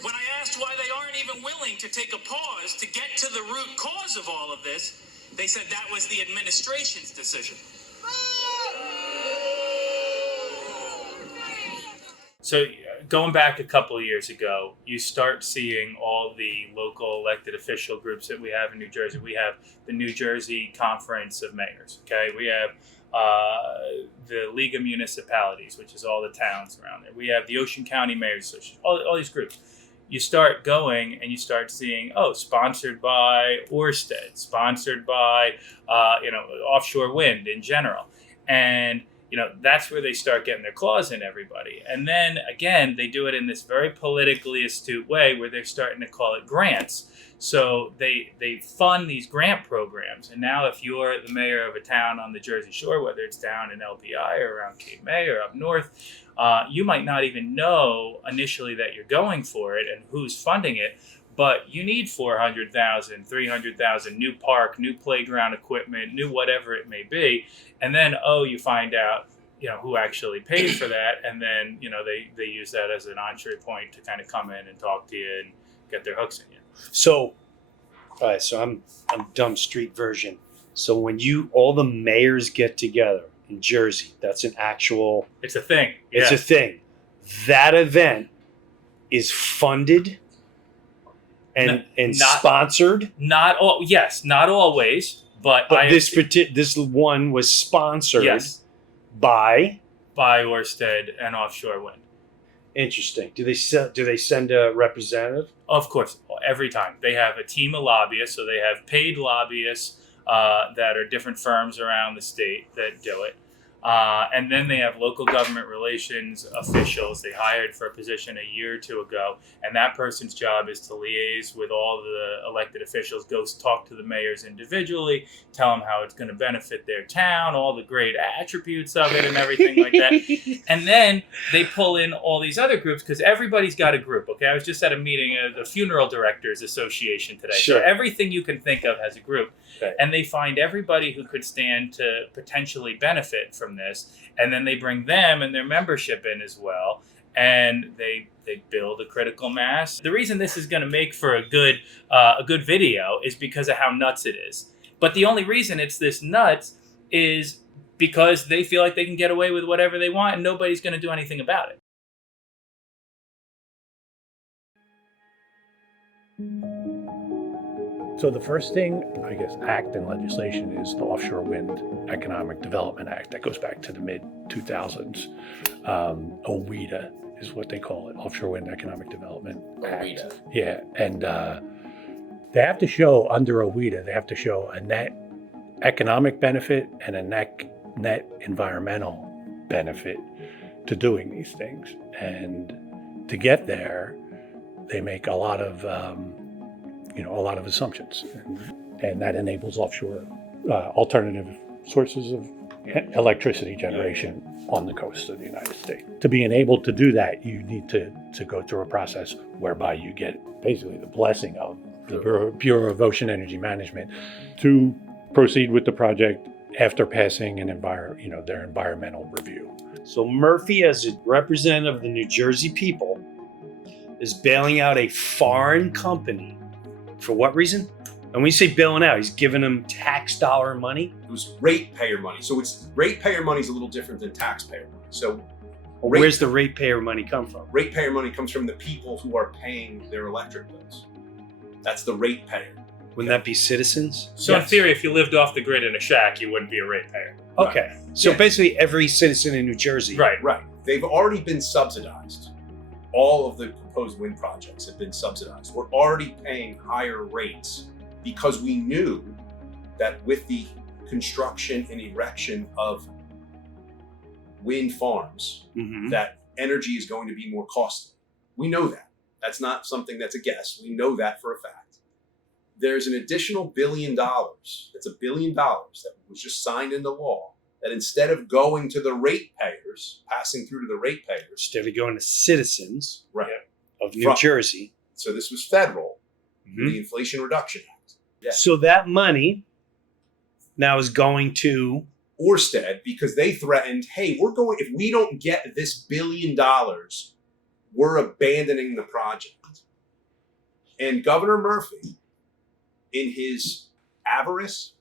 When I asked why they aren't even willing to take a pause to get to the root cause of all of this, they said that was the administration's decision. So going back a couple of years ago, you start seeing all the local elected official groups that we have in New Jersey. We have the New Jersey Conference of Mayors, okay? We have the League of Municipalities, which is all the towns around there. We have the Ocean County Mayors Association, all these groups. You start going and you start seeing, sponsored by Ørsted, sponsored by, offshore wind in general. And that's where they start getting their claws in everybody. And then, again, they do it in this very politically astute way where they're starting to call it grants. So they fund these grant programs. And now if you're the mayor of a town on the Jersey Shore, whether it's down in LBI or around Cape May or up north, you might not even know initially that you're going for it and who's funding it. But you need 400,000, 300,000 new park, new playground equipment, new whatever it may be. And then, you find out, who actually paid for that. And then, they use that as an entree point to kind of come in and talk to you and get their hooks in you. So, all right, so I'm dumb street version. So when all the mayors get together in Jersey, that's an actual... It's a thing. It's a thing. That event is funded and sponsored? Not always, but this one was sponsored by Ørsted and Offshore Wind. Interesting. Do they send a representative? Of course, every time. They have a team of lobbyists, so they have paid lobbyists that are different firms around the state that do it. And then they have local government relations officials they hired for a position a year or two ago. And that person's job is to liaise with all the elected officials, go talk to the mayors individually, tell them how it's going to benefit their town, all the great attributes of it and everything like that. And then they pull in all these other groups because everybody's got a group. Okay, I was just at a meeting of the Funeral Directors Association today. Sure. So everything you can think of has a group. Okay. And they find everybody who could stand to potentially benefit from this, and then they bring them and their membership in as well, and they build a critical mass. The reason this is going to make for a good video is because of how nuts it is. But the only reason it's this nuts is because they feel like they can get away with whatever they want, and nobody's going to do anything about it. So the first thing, I guess, act in legislation is the Offshore Wind Economic Development Act. That goes back to the mid-2000s. OWEDA is what they call it, Offshore Wind Economic Development Act. OWEDA. Yeah, and they have to show, under OWEDA, they have to show a net economic benefit and a net environmental benefit to doing these things. And to get there, they make a lot of assumptions, and that enables offshore alternative sources of electricity generation on the coast of the United States. To be enabled to do that, you need to go through a process whereby you get basically the blessing of the Bureau of Ocean Energy Management to proceed with the project after passing their environmental review. So Murphy, as a representative of the New Jersey people, is bailing out a foreign company. For what reason? And when you say bailing out, he's giving them tax dollar money? It was ratepayer money. So it's ratepayer money is a little different than taxpayer money. So where's the ratepayer money come from? Ratepayer money comes from the people who are paying their electric bills. That's the ratepayer. Wouldn't that be citizens? So in theory, if you lived off the grid in a shack, you wouldn't be a ratepayer. Okay. So basically every citizen in New Jersey. Right. They've already been subsidized. All of the proposed wind projects have been subsidized. We're already paying higher rates because we knew that with the construction and erection of wind farms, that energy is going to be more costly. We know that. That's not something that's a guess. We know that for a fact. There's an additional $1 billion. That's $1 billion that was just signed into law, that instead of going to the ratepayers, passing through to the ratepayers, instead of going to citizens of New From- Jersey. So this was federal, the Inflation Reduction Act. So that money now is going to Ørsted, because they threatened, hey, if we don't get this $1 billion, we're abandoning the project. And Governor Murphy, in his avarice,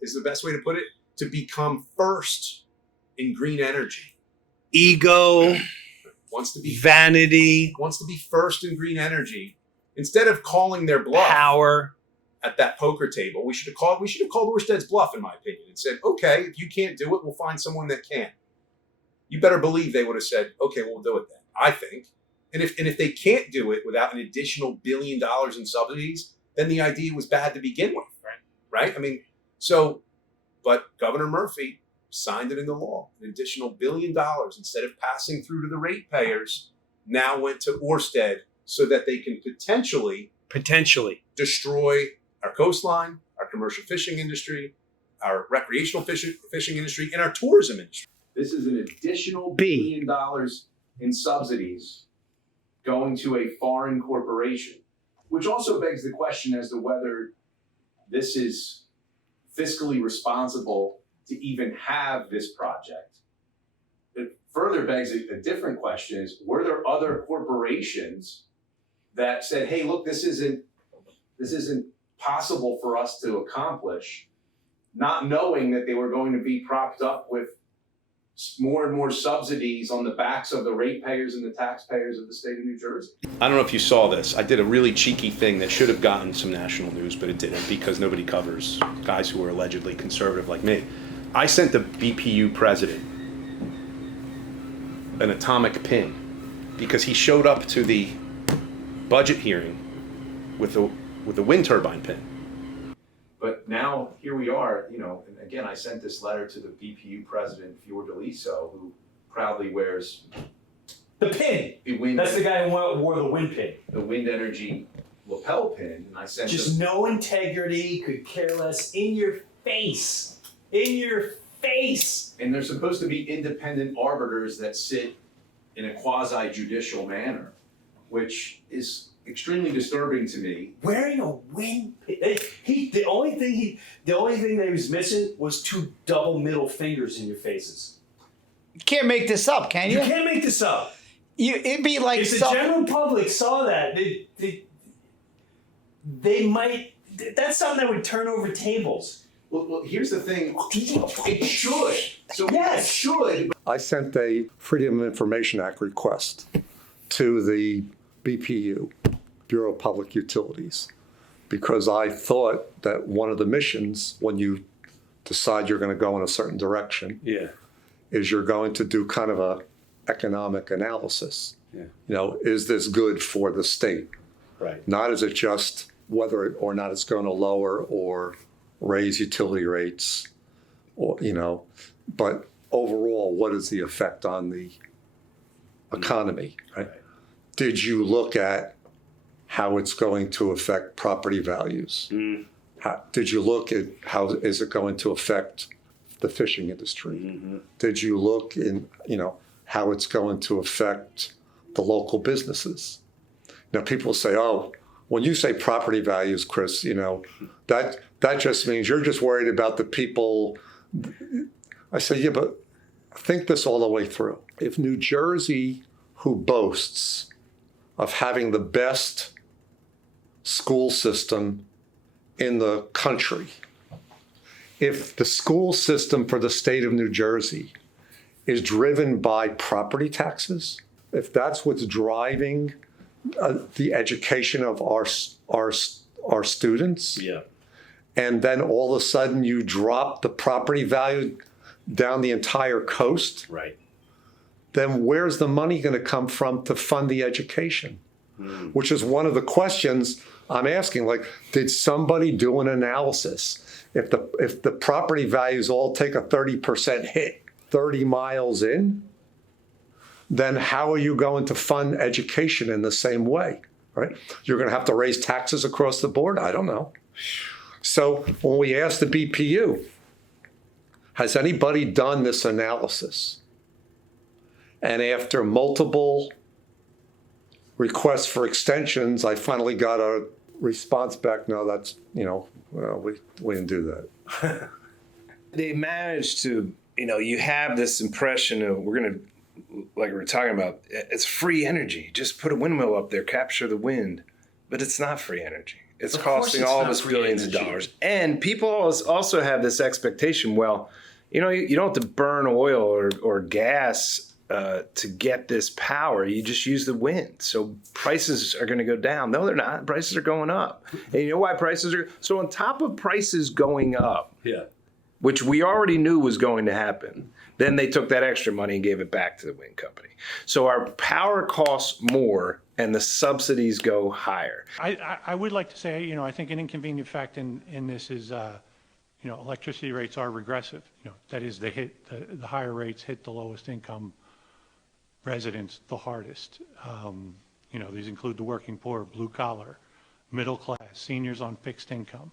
is the best way to put it, to become first in green energy. Ego, vanity, wants to be first in green energy. Instead of calling their bluff, power at that poker table, we should have called Ørsted's bluff, in my opinion, and said, okay, if you can't do it, we'll find someone that can. You better believe they would have said, okay, we'll do it then, I think. And if they can't do it without an additional $1 billion in subsidies, then the idea was bad to begin with. Right? I mean, but Governor Murphy signed it into law. An additional $1 billion, instead of passing through to the ratepayers, now went to Ørsted so that they can potentially destroy our coastline, our commercial fishing industry, our recreational fishing industry, and our tourism industry. This is an additional $1 billion in subsidies going to a foreign corporation, which also begs the question as to whether this is fiscally responsible to even have this project. It further begs a different question is, were there other corporations that said, hey, look, this isn't possible for us to accomplish, not knowing that they were going to be propped up with more and more subsidies on the backs of the ratepayers and the taxpayers of the state of New Jersey. I don't know if you saw this. I did a really cheeky thing that should have gotten some national news, but it didn't because nobody covers guys who are allegedly conservative like me. I sent the BPU president an atomic pin because he showed up to the budget hearing with a wind turbine pin. But now here we are, and again, I sent this letter to the BPU president, Fiordaliso, who proudly wears the pin. That's the guy who wore the wind pin. The wind energy lapel pin, and I sent just no integrity, could care less, in your face. In your face. And they're supposed to be independent arbiters that sit in a quasi-judicial manner, which is extremely disturbing to me. Wearing a wind pin. The only thing that he was missing was 2 double middle fingers in your faces. You can't make this up, can you? You can't make this up. It'd be like if the general public saw that, they might. That's something that would turn over tables. Well, here's the thing. It should. So yes, it should. I sent a Freedom of Information Act request to the BPU, Bureau of Public Utilities, because I thought that one of the missions, when you decide you're going to go in a certain direction, is you're going to do kind of a economic analysis. You know, is this good for the state? Right. Not is it just whether or not it's going to lower or raise utility rates, or, you know, but overall, what is the effect on the economy, right? Did you look at how it's going to affect property values? Did you look at how is it going to affect the fishing industry? Did you look in, you know, how it's going to affect the local businesses? Now, people say, oh, when you say property values, Chris, you know, that just means you're just worried about the people. I say, yeah, but think this all the way through. If New Jersey, who boasts of having the best school system in the country, if the school system for the state of New Jersey is driven by property taxes, if that's what's driving the education of our students, and then all of a sudden you drop the property value down the entire coast, then where's the money going to come from to fund the education? Which is one of the questions I'm asking. Like, did somebody do an analysis? If the property values all take a 30% hit 30 miles in, then how are you going to fund education in the same way, right? You're going to have to raise taxes across the board? I don't know. So when we asked the BPU, has anybody done this analysis? And after multiple requests for extensions, I finally got a response back, no, that's, you know, we didn't do that. They managed to, you know, you have this impression of we're going to, like we were talking about, it's free energy. Just put a windmill up there, capture the wind. But it's not free energy. It's costing all of us billions of dollars. And people also have this expectation, well, you know, you don't have to burn oil or gas to get this power. You just use the wind. So prices are going to go down. No, they're not. Prices are going up. And you know why prices are? So on top of prices going up, which we already knew was going to happen, then they took that extra money and gave it back to the wind company. So our power costs more and the subsidies go higher. I would like to say, you know, I think an inconvenient fact in this is, you know, electricity rates are regressive. You know, that is, the higher rates hit the lowest income residents the hardest. You know, these include the working poor, blue collar, middle class, seniors on fixed income.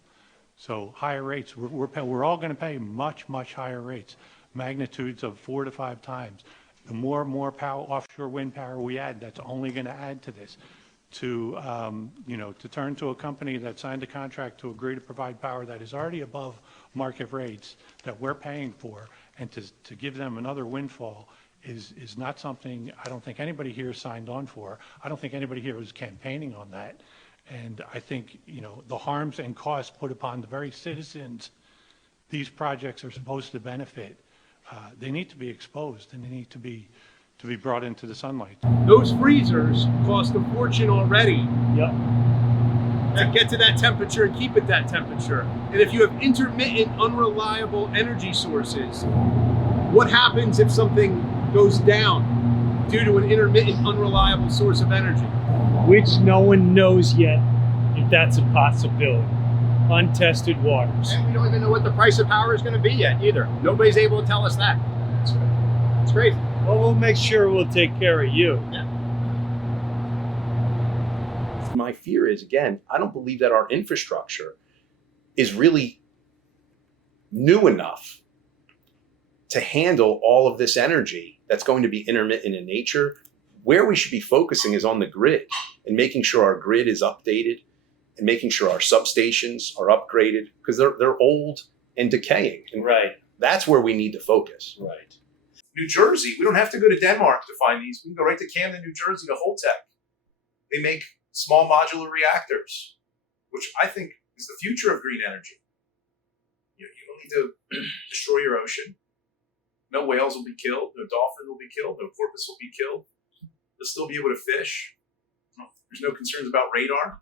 So higher rates, we're all going to pay much, much higher rates, magnitudes of 4 to 5 times. The more power, offshore wind power we add, that's only going to add to this. To you know, to turn to a company that signed a contract to agree to provide power that is already above market rates that we're paying for, and to give them another windfall is not something I don't think anybody here signed on for. I don't think anybody here was campaigning on that. And I think, you know, the harms and costs put upon the very citizens these projects are supposed to benefit, they need to be exposed and they need to be brought into the sunlight. Those freezers cost a fortune already. To get to that temperature and keep it that temperature. And if you have intermittent, unreliable energy sources, what happens if something goes down due to an intermittent, unreliable source of energy? Which no one knows yet if that's a possibility. Untested waters. And we don't even know what the price of power is going to be yet either. Nobody's able to tell us that. It's crazy. Well, we'll make sure we'll take care of you. My fear is, again, I don't believe that our infrastructure is really new enough to handle all of this energy that's going to be intermittent in nature. Where we should be focusing is on the grid and making sure our grid is updated and making sure our substations are upgraded, because they're old and decaying. And that's where we need to focus. New Jersey, we don't have to go to Denmark to find these. We can go right to Camden, New Jersey, to Holtec. They make small modular reactors, which I think is the future of green energy. You don't need to destroy your ocean. No whales will be killed. No dolphin will be killed. No porpoise will be killed. They'll still be able to fish. There's no concerns about radar.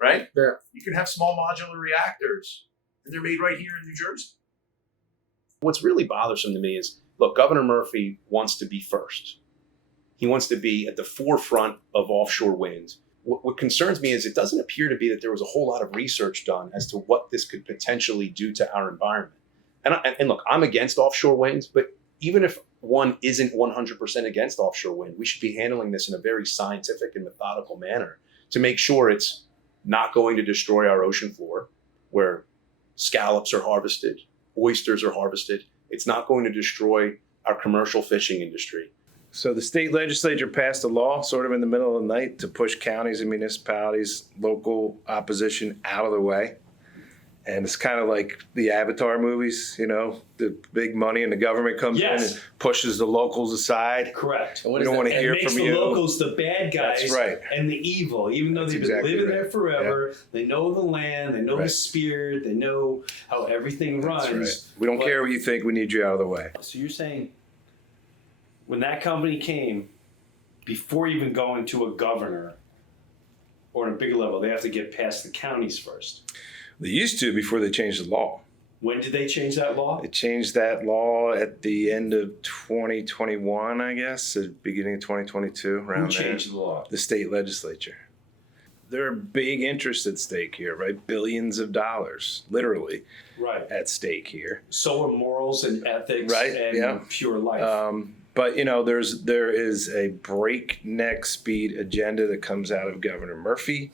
right? Yeah. You can have small modular reactors, and they're made right here in New Jersey. What's really bothersome to me is, look, Governor Murphy wants to be first. He wants to be at the forefront of offshore wind. What concerns me is it doesn't appear to be that there was a whole lot of research done as to what this could potentially do to our environment. And look, I'm against offshore winds, but even if one isn't 100% against offshore wind, we should be handling this in a very scientific and methodical manner to make sure it's not going to destroy our ocean floor, where scallops are harvested, oysters are harvested. It's not going to destroy our commercial fishing industry. So the state legislature passed a law sort of in the middle of the night to push counties and municipalities, local opposition out of the way. And it's kind of like the Avatar movies, you know, the big money and the government comes in and pushes the locals aside. Correct. We don't want to hear from you. It makes the locals the bad guys That's right. and the evil, even though they've been living there forever. They know the land, they know the spirit, they know how everything runs. That's right. We don't care what you think, we need you out of the way. So you're saying when that company came, before even going to a governor or on a bigger level, they have to get past the counties first? They used to before they changed the law. When did they change that law? They changed that law at the end of 2021, I guess, at the beginning of 2022. Around Who changed the law? The state legislature. There are big interests at stake here, right? Billions of dollars, literally, at stake here. So are morals and ethics and pure life. But you know, there is a breakneck speed agenda that comes out of Governor Murphy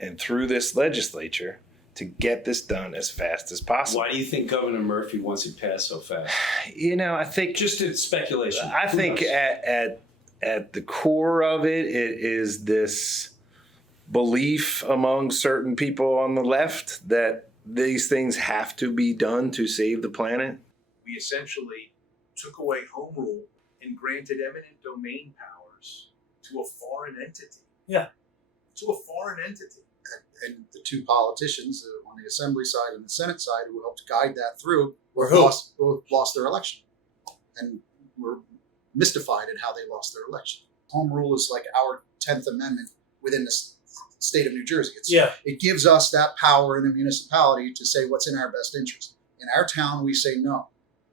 and through this legislature to get this done as fast as possible. Why do you think Governor Murphy wants it passed so fast? You know, I think just it's speculation. I think at the core of it is this belief among certain people on the left that these things have to be done to save the planet. We essentially took away home rule and granted eminent domain powers to a foreign entity. Yeah. To a foreign entity. And the two politicians on the Assembly side and the Senate side who helped guide that through lost their election. And were mystified at how they lost their election. Home rule is like our 10th Amendment within the state of New Jersey. It gives us that power in a municipality to say what's in our best interest. In our town, we say no.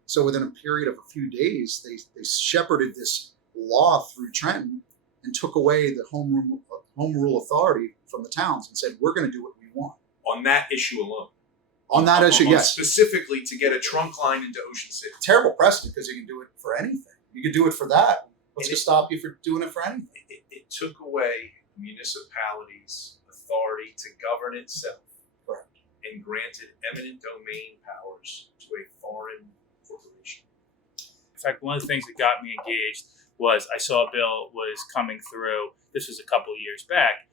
So within a period of a few days, they shepherded this law through Trenton and took away the home rule authority from the towns and said, we're going to do what we want. On that issue alone. On that issue, yes. Specifically to get a trunk line into Ocean City. Terrible precedent because you can do it for anything. You can do it for that. What's to stop you from doing it for anything? It took away municipalities' authority to govern itself. Correct. And granted eminent domain powers to a foreign corporation. In fact, one of the things that got me engaged was I saw a bill was coming through, this was a couple of years back,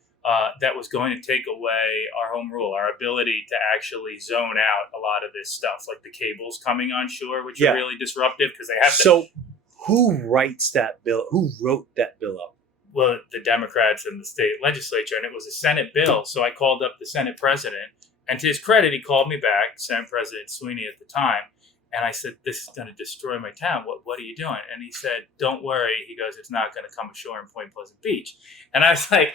that was going to take away our home rule, our ability to actually zone out a lot of this stuff, like the cables coming on shore, which are really disruptive because they have to. So who writes that bill? Who wrote that bill up? Well, the Democrats in the state legislature, and it was a Senate bill. So I called up the Senate president, and to his credit, he called me back, Senate President Sweeney at the time, and I said, this is going to destroy my town. What are you doing? And he said, don't worry. He goes, it's not going to come ashore in Point Pleasant Beach. And I was like,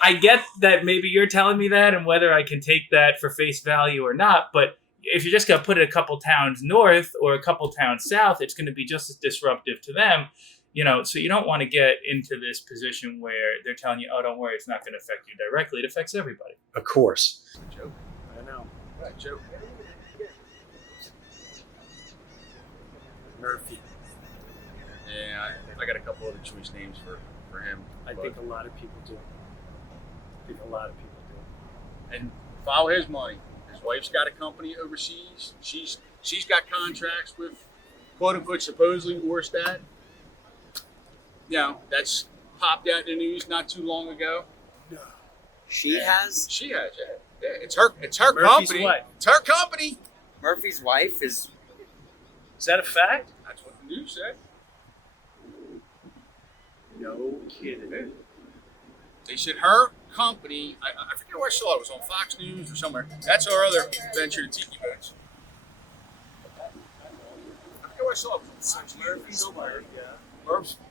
I get that maybe you're telling me that and whether I can take that for face value or not. But if you're just going to put it a couple towns north or a couple towns south, it's going to be just as disruptive to them. You know, so you don't want to get into this position where they're telling you, oh, don't worry, it's not going to affect you directly. It affects everybody. Of course. It's a joke. I know. Right, joke. Murphy. Yeah, I got a couple other choice names for him. I think a lot of people do. And follow his money. His wife's got a company overseas. She's got contracts with quote unquote supposedly Orsted. You know, that's popped out in the news not too long ago. No. She has, yeah. It's her Murphy's company. wife. It's her company. Murphy's wife is. Is that a fact? That's what the news said. No kidding. They said her company, I forget where I saw it. It was on Fox News or somewhere. That's our other venture, the Tiki Boats. I forget where I saw it.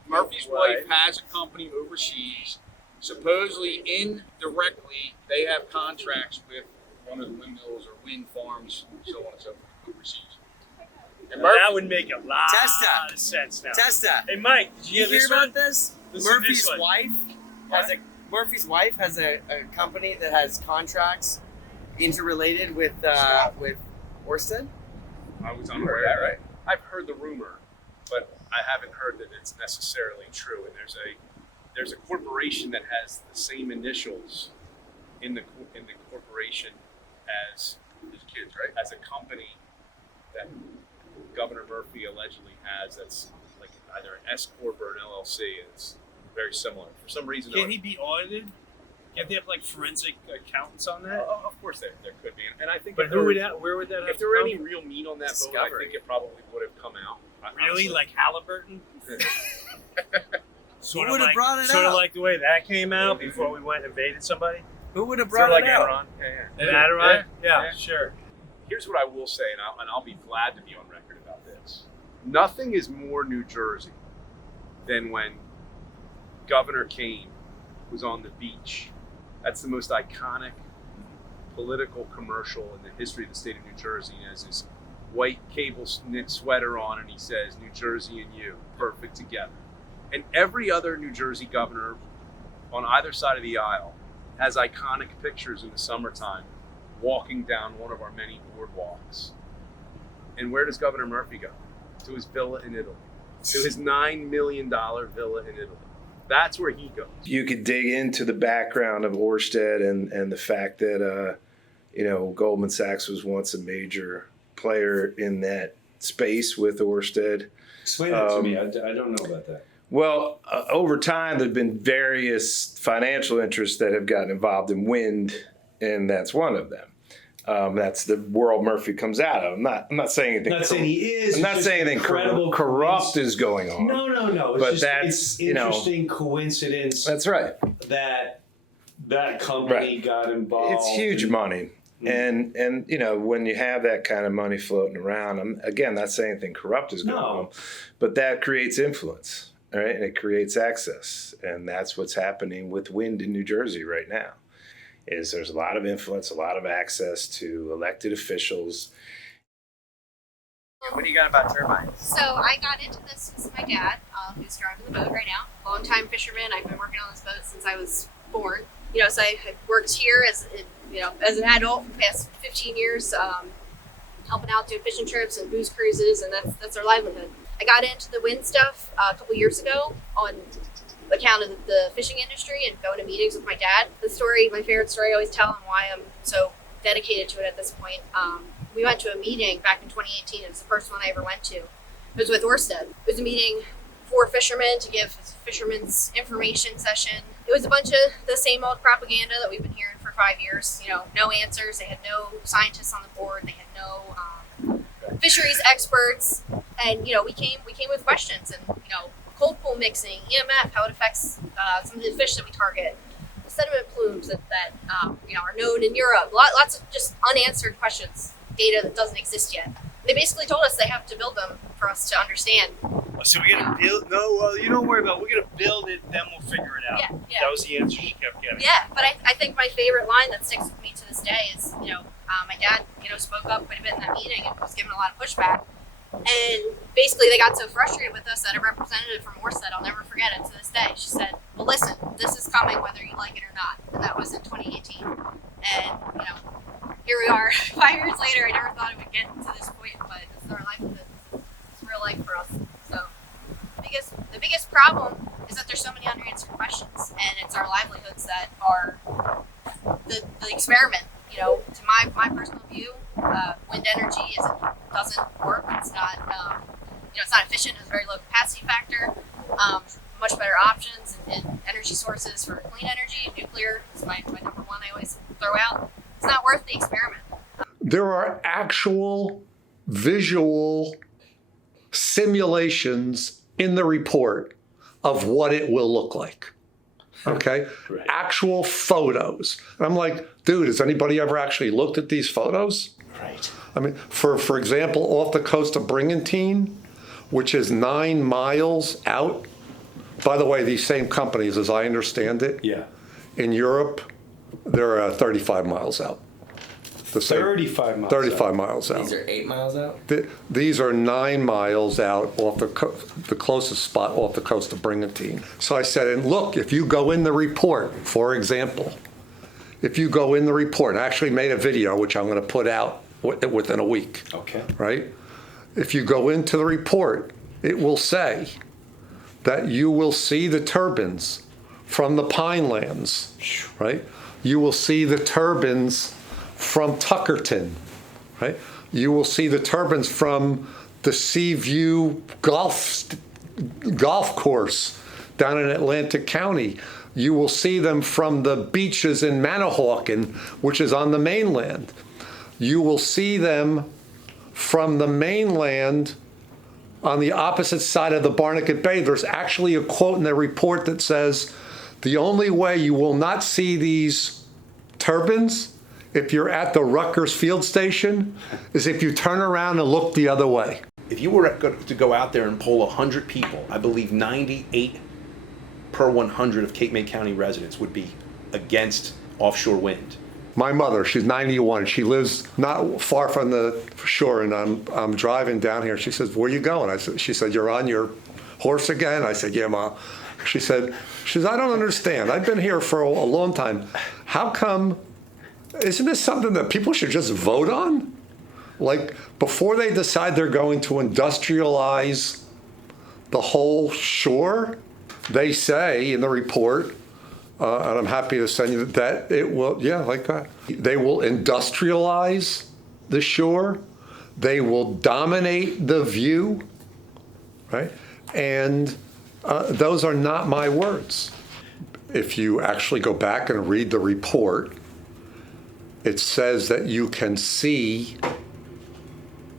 Murphy's wife has a company overseas Supposedly, indirectly, they have contracts with one of the windmills or wind farms, so on and so forth, overseas. And That would make a lot Testa. of sense now. Testa. Hey, Mike, did you You hear hear this one? about this? Listen to Murphy's this one. wife has a company that has contracts interrelated with Orsted. I was unaware of that, right? I've heard the rumor, but I haven't heard that it's necessarily true. And there's a corporation that has the same initials in the corporation as his kids, right? As a company that Governor Murphy allegedly has, that's like either an S corp or an LLC. And it's very similar. For some reason, Can he be audited? Can't they have like forensic accountants on that? Of course, there could be, and I think. But if there where were would that have if to there were come any from? real meat on that bone, I think it probably would have come out. Really, like Halliburton? Sort Who of would have like, brought it sort out? of like the way that came out before we went and invaded somebody. Who would have Sort brought of it like out? Enron. And Enron? Yeah, sure. Here's what I will say, and I'll be glad to be on record about this. Nothing is more New Jersey than when Governor Kane was on the beach. That's the most iconic political commercial in the history of the state of New Jersey. He has his white cable knit sweater on, and he says, "New Jersey and you, perfect together." And every other New Jersey governor on either side of the aisle has iconic pictures in the summertime walking down one of our many boardwalks. And where does Governor Murphy go? To his villa in Italy. To his $9 million villa in Italy. That's where he goes. You could dig into the background of Orsted and the fact that Goldman Sachs was once a major player in that space with Orsted. Explain that to me. I don't know about that. Well, over time, there have been various financial interests that have gotten involved in wind, and that's one of them. That's the world Murphy comes out of. I'm not saying anything. Not saying he is. I'm not saying anything corrupt is going on. No. But It's that's interesting coincidence. That's right. That company got involved. It's huge money. And when you have that kind of money floating around, I'm again not saying anything corrupt is going on, but that creates influence. All right, and it creates access, and that's what's happening with wind in New Jersey right now. Is there's a lot of influence, a lot of access to elected officials. What do you got about turbines? So I got into this with my dad, who's driving the boat right now. Longtime fisherman. I've been working on this boat since I was born. So I worked here as an adult for the past 15 years, helping out doing fishing trips and booze cruises, and that's our livelihood. I got into the wind stuff a couple years ago on account of the fishing industry and going to meetings with my dad. My favorite story I always tell, and why I'm so dedicated to it at this point. We went to a meeting back in 2018. It was the first one I ever went to. It was with Orsted. It was a meeting for fishermen to give fishermen's information session. It was a bunch of the same old propaganda that we've been hearing for 5 years. No answers. They had no scientists on the board. They had no fisheries experts. And we came with questions and cold pool mixing, EMF, how it affects some of the fish that we target, the sediment plumes that are known in Europe. Lots of just unanswered questions, data that doesn't exist yet. They basically told us they have to build them for us to understand. So we're gonna build? No, well, you don't worry about it. We're gonna build it, then we'll figure it out. Yeah. That was the answer she kept getting. Yeah, but I think my favorite line that sticks with me to this day is, my dad, spoke up quite a bit in that meeting and was given a lot of pushback. And basically they got so frustrated with us that a representative from Orsted, I'll never forget it to this day, she said, well, listen, this is coming whether you like it or not. And that was in 2018. And, here we are 5 years later. I never thought it would get to this point, but this is our life. It's real life for us. So the biggest problem is that there's so many unanswered questions, and it's our livelihoods that are the experiment. To my personal view, wind energy doesn't work. It's not it's not efficient. It has a very low capacity factor. Much better options and energy sources for clean energy. Nuclear is my number one. I always throw out. It's not worth the experiment. There are actual visual simulations in the report of what it will look like. Okay? Right. Actual photos. And I'm like, dude, has anybody ever actually looked at these photos? Right. I mean, for example, off the coast of Breuer, which is 9 miles out By the way, these same companies, as I understand it, in Europe, they're 35 miles out. 35 miles 35 miles out. These are 8 miles out? These are 9 miles out off the closest spot off the coast of Breuer. So I said, and look, if you go in the report, for example, if you go in the report, I actually made a video, which I'm going to put out within a week. Okay. Right? If you go into the report, it will say that you will see the turbines from the pine lands, right? You will see the turbines from Tuckerton, right? You will see the turbines from the Seaview golf course down in Atlantic County. You will see them from the beaches in Manahawkin, which is on the mainland. You will see them from the mainland on the opposite side of the Barnegat Bay. There's actually a quote in the report that says, the only way you will not see these turbines if you're at the Rutgers field station is if you turn around and look the other way. If you were to go out there and poll 100 people, I believe 98 per 100 of Cape May County residents would be against offshore wind. My mother, she's 91. She lives not far from the shore, and I'm driving down here. She says, "Where you going?" She said, "You're on your horse again?" I said, "Yeah, Ma." She said, "I don't understand. I've been here for a long time. How come? Isn't this something that people should just vote on? Like, before they decide they're going to industrialize the whole shore?" They say in the report, and I'm happy to send you that it will, like that. They will industrialize the shore. They will dominate the view, right? And those are not my words. If you actually go back and read the report, it says that you can see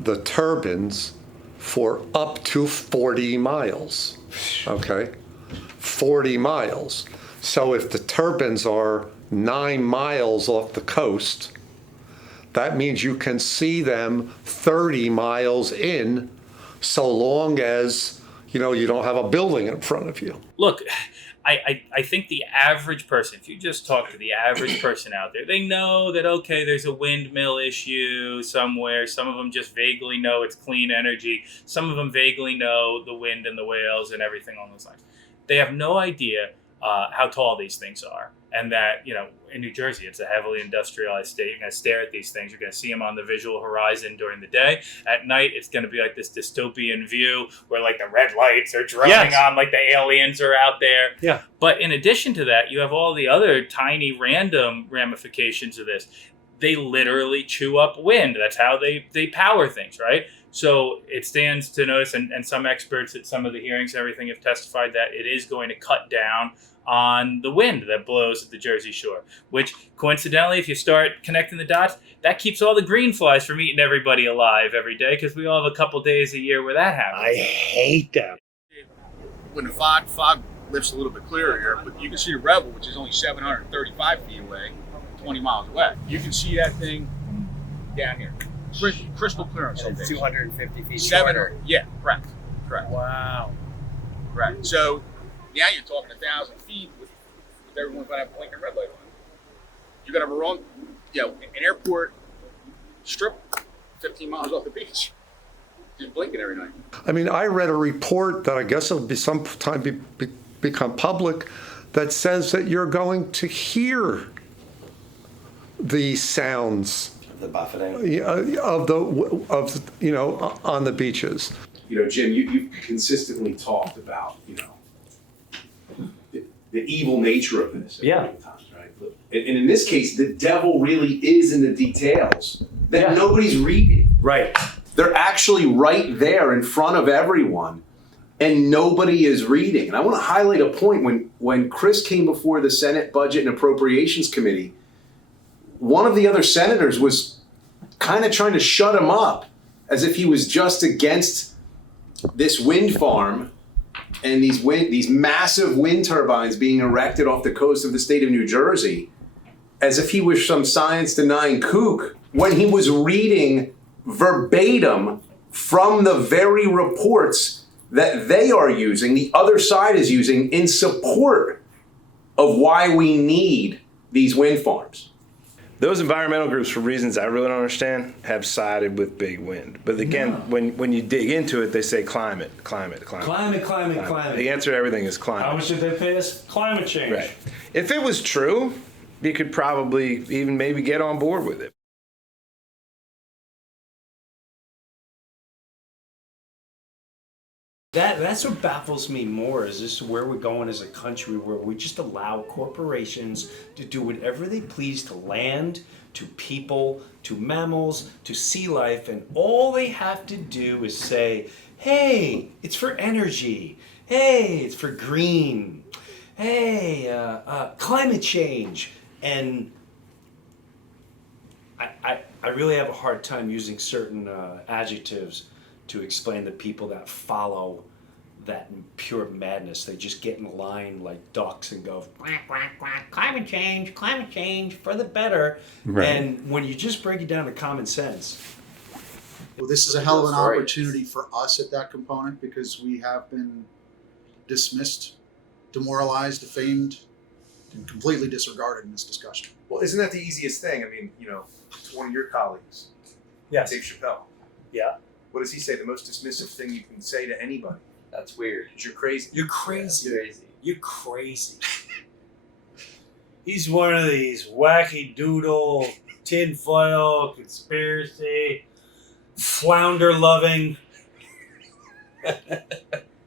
the turbines for up to 40 miles, okay? 40 miles. So if the turbines are 9 miles off the coast, that means you can see them 30 miles in, so long as, you don't have a building in front of you. Look, I think the average person, if you just talk to the average person out there, they know that, okay, there's a windmill issue somewhere. Some of them just vaguely know it's clean energy. Some of them vaguely know the wind and the whales and everything along those lines. They have no idea how tall these things are. And that, in New Jersey, it's a heavily industrialized state. You're going to stare at these things. You're going to see them on the visual horizon during the day. At night, it's going to be like this dystopian view where like the red lights are droning on, like the aliens are out there. Yeah. But in addition to that, you have all the other tiny random ramifications of this. They literally chew up wind. That's how they power things, right? So it stands to notice, and some experts at some of the hearings and everything have testified that it is going to cut down on the wind that blows at the Jersey Shore, which coincidentally, if you start connecting the dots, that keeps all the green flies from eating everybody alive every day, because we all have a couple days a year where that happens. I hate that. When the fog lifts a little bit clearer here, but you can see the Rebel, which is only 735 feet away, 20 miles away. You can see that thing down here. Crystal clear on some days. 250 feet shorter. Yeah, correct. Wow. Correct. So now you're talking 1,000 feet with everyone going to have a blinking red light on. You're going to run, an airport strip 15 miles off the beach. Just blinking every night. I mean, I read a report that I guess will be sometime become public that says that you're going to hear the sounds the buffeting on the beaches. Jim, you've consistently talked about the evil nature of this. Times, right? And in this case, the devil really is in the details that nobody's reading. Right. They're actually right there in front of everyone, and nobody is reading. And I want to highlight a point. When Chris came before the Senate Budget and Appropriations Committee, one of the other senators was kind of trying to shut him up as if he was just against this wind farm and these massive wind turbines being erected off the coast of the state of New Jersey, as if he was some science-denying kook, when he was reading verbatim from the very reports that they are using, the other side is using in support of why we need these wind farms. Those environmental groups, for reasons I really don't understand, have sided with big wind. But again, when you dig into it, they say climate. The answer to everything is climate. How much did they pay us? Climate change. Right. If it was true, you could probably even maybe get on board with it. That's what baffles me more, is this where we're going as a country, where we just allow corporations to do whatever they please to land, to people, to mammals, to sea life, and all they have to do is say, hey, it's for energy, hey, it's for green, hey, climate change. And I really have a hard time using certain adjectives to explain the people that follow that pure madness. They just get in line like ducks and go, quack, quack, quack, climate change for the better. Right. And when you just break it down to common sense. Well, this is a hell of an opportunity for us at that component, because we have been dismissed, demoralized, defamed, and completely disregarded in this discussion. Well, isn't that the easiest thing? I mean, it's one of your colleagues, Yes. Dave Chappelle. Yeah. What does he say? The most dismissive thing you can say to anybody. That's weird. Is you're crazy. You're crazy. That's crazy. You're crazy. He's one of these wacky doodle, tinfoil, conspiracy, flounder loving.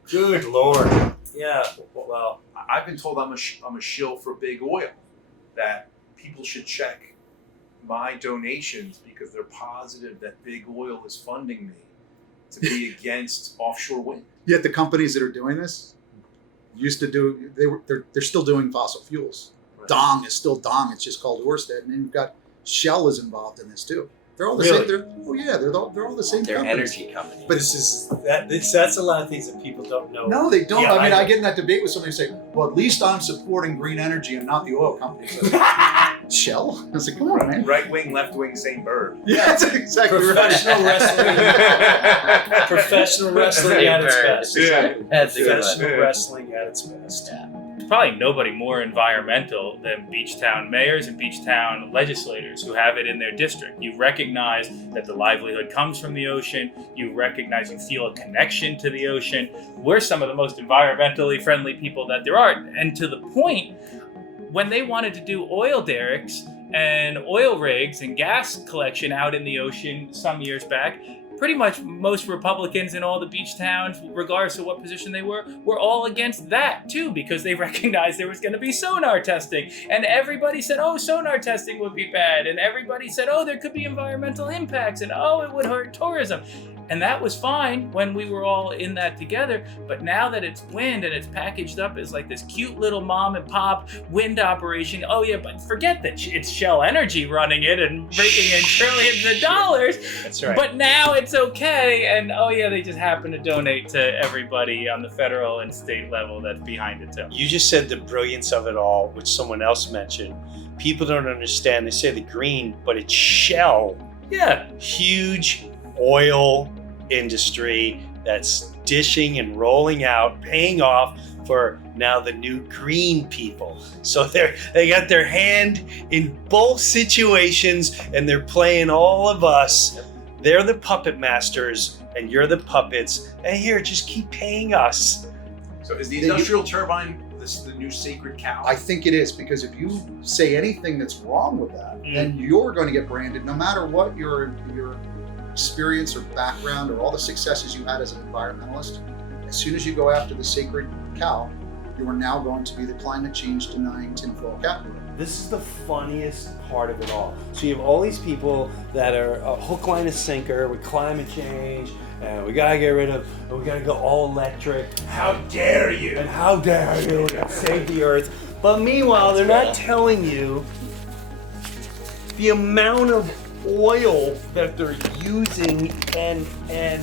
Good Lord. Yeah. Well, I've been told I'm a shill for big oil, that people should check my donations because they're positive that big oil is funding me to be against offshore wind. Yet the companies that are doing this used to do, they're still doing fossil fuels. Right. Dong is still Dong. It's just called Ørsted. And then you've got Shell is involved in this too. They're all the same. They're all the same. They're companies. energy companies. But this is that's a lot of things that people don't know. no, they don't. Yeah, I mean, I get in that debate with somebody who say, "Well, at least I'm supporting green energy and not the oil companies." Shell. I was like, "Come on, man." Right wing, left wing, same bird. Yeah, that's exactly Professional right. Professional wrestling at its best. Yeah. That's a good Professional one. wrestling at its best. There's probably nobody more environmental than Beachtown mayors and Beachtown legislators who have it in their district. You recognize that the livelihood comes from the ocean. You recognize, you feel a connection to the ocean. We're some of the most environmentally friendly people that there are. And to the point, when they wanted to do oil derricks and oil rigs and gas collection out in the ocean some years back, pretty much most Republicans in all the beach towns, regardless of what position they were all against that too, because they recognized there was going to be sonar testing. And everybody said, oh, sonar testing would be bad. And everybody said, oh, there could be environmental impacts, and oh, it would hurt tourism. And that was fine when we were all in that together. But now that it's wind and it's packaged up as like this cute little mom and pop wind operation, oh yeah, but forget that it's Shell Energy running it and raking in trillions of dollars. That's right. But now it's okay, and oh yeah, they just happen to donate to everybody on the federal and state level that's behind it too. You just said the brilliance of it all, which someone else mentioned. People don't understand. They say the green, but it's Shell. Yeah. Huge oil industry that's dishing and rolling out, paying off for now the new green people. So they got their hand in both situations, and they're playing all of us. They're the puppet masters, and you're the puppets. And here, just keep paying us. So is the industrial turbine the new sacred cow? I think it is, because if you say anything that's wrong with that, then you're going to get branded, no matter what your experience or background or all the successes you had as an environmentalist. As soon as you go after the sacred cow, you are now going to be the climate change denying tinfoil cap. This is the funniest part of it all. So you have all these people that are hook, line, and sinker with climate change, and we gotta get rid of, and we gotta go all electric. How dare you? And how dare you save the earth? But meanwhile, they're not telling you the amount of oil that they're using and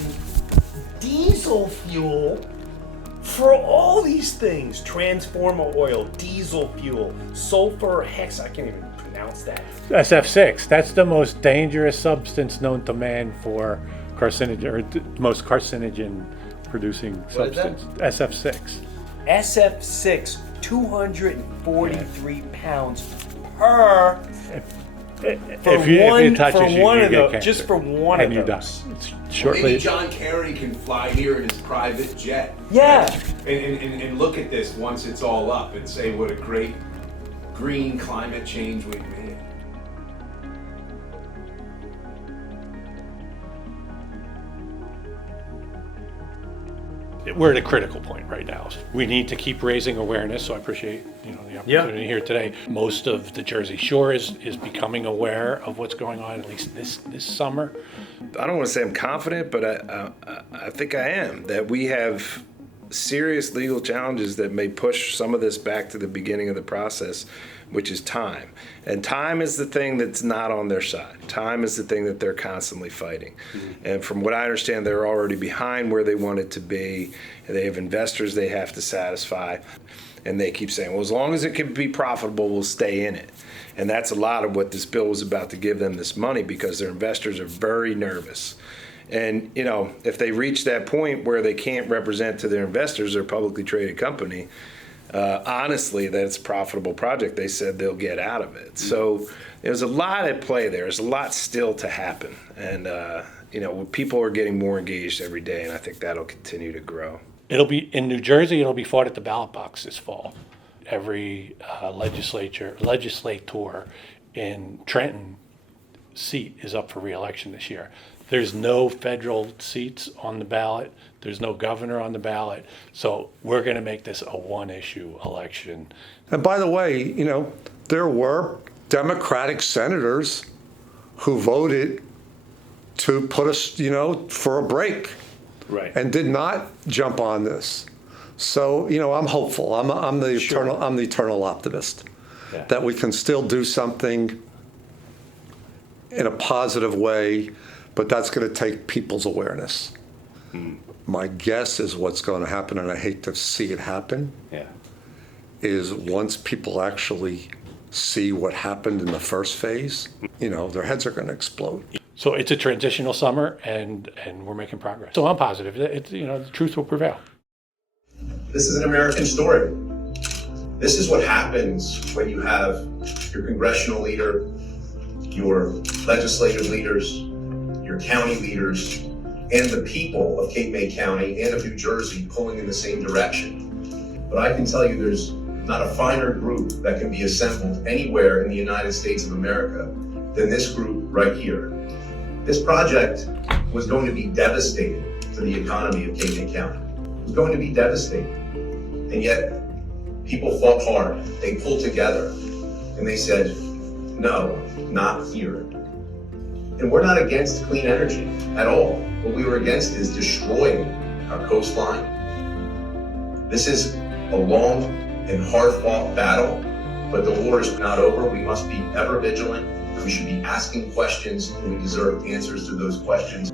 diesel fuel for all these things. Transformer oil, diesel fuel, sulfur hex, I can't even pronounce that. SF6, that's the most dangerous substance known to man for carcinogen, or most carcinogen producing What is that? substance. SF6. SF6, 243 pounds per. If you touch it, you of get those, cancer. just for one and of you those. die. It's Maybe shortly. John Kerry can fly here in his private jet. Yeah. And look at this once it's all up and say what a great green climate change we've made. We're at a critical point right now. We need to keep raising awareness, so I appreciate the opportunity here today. Most of the Jersey Shore is becoming aware of what's going on, at least this summer. I don't want to say I'm confident, but I think I am, that we have serious legal challenges that may push some of this back to the beginning of the process, which is time. And time is the thing that's not on their side. Time is the thing that they're constantly fighting. And from what I understand, they're already behind where they want it to be. They have investors they have to satisfy. And they keep saying, well, as long as it can be profitable, we'll stay in it. And that's a lot of what this bill was about, to give them this money, because their investors are very nervous. And, if they reach that point where they can't represent to their investors, their publicly traded company, honestly, that it's a profitable project, they said they'll get out of it. So there's a lot at play there. There's a lot still to happen. And, people are getting more engaged every day, and I think that'll continue to grow. It'll be in New Jersey. It'll be fought at the ballot box this fall. Every legislator in Trenton seat is up for re-election this year. There's no federal seats on the ballot. There's no governor on the ballot. So we're going to make this a one-issue election. And by the way, there were Democratic senators who voted to put us, for a break. Right. And did not jump on this. So, I'm hopeful. I'm the eternal optimist that we can still do something in a positive way, but that's going to take people's awareness. My guess is what's going to happen, and I hate to see it happen, is once people actually see what happened in the first phase, their heads are going to explode. So it's a transitional summer, and we're making progress. So I'm positive. It's the truth will prevail. This is an American story. This is what happens when you have your congressional leader, your legislative leaders, your county leaders, and the people of Cape May County and of New Jersey pulling in the same direction. But I can tell you there's not a finer group that can be assembled anywhere in the United States of America than this group right here. This project was going to be devastating to the economy of Cape May County. It was going to be devastating. And yet, people fought hard. They pulled together. And they said, no, not here. And we're not against clean energy at all. What we were against is destroying our coastline. This is a long and hard-fought battle, but the war is not over. We must be ever vigilant. We should be asking questions, and we deserve answers to those questions.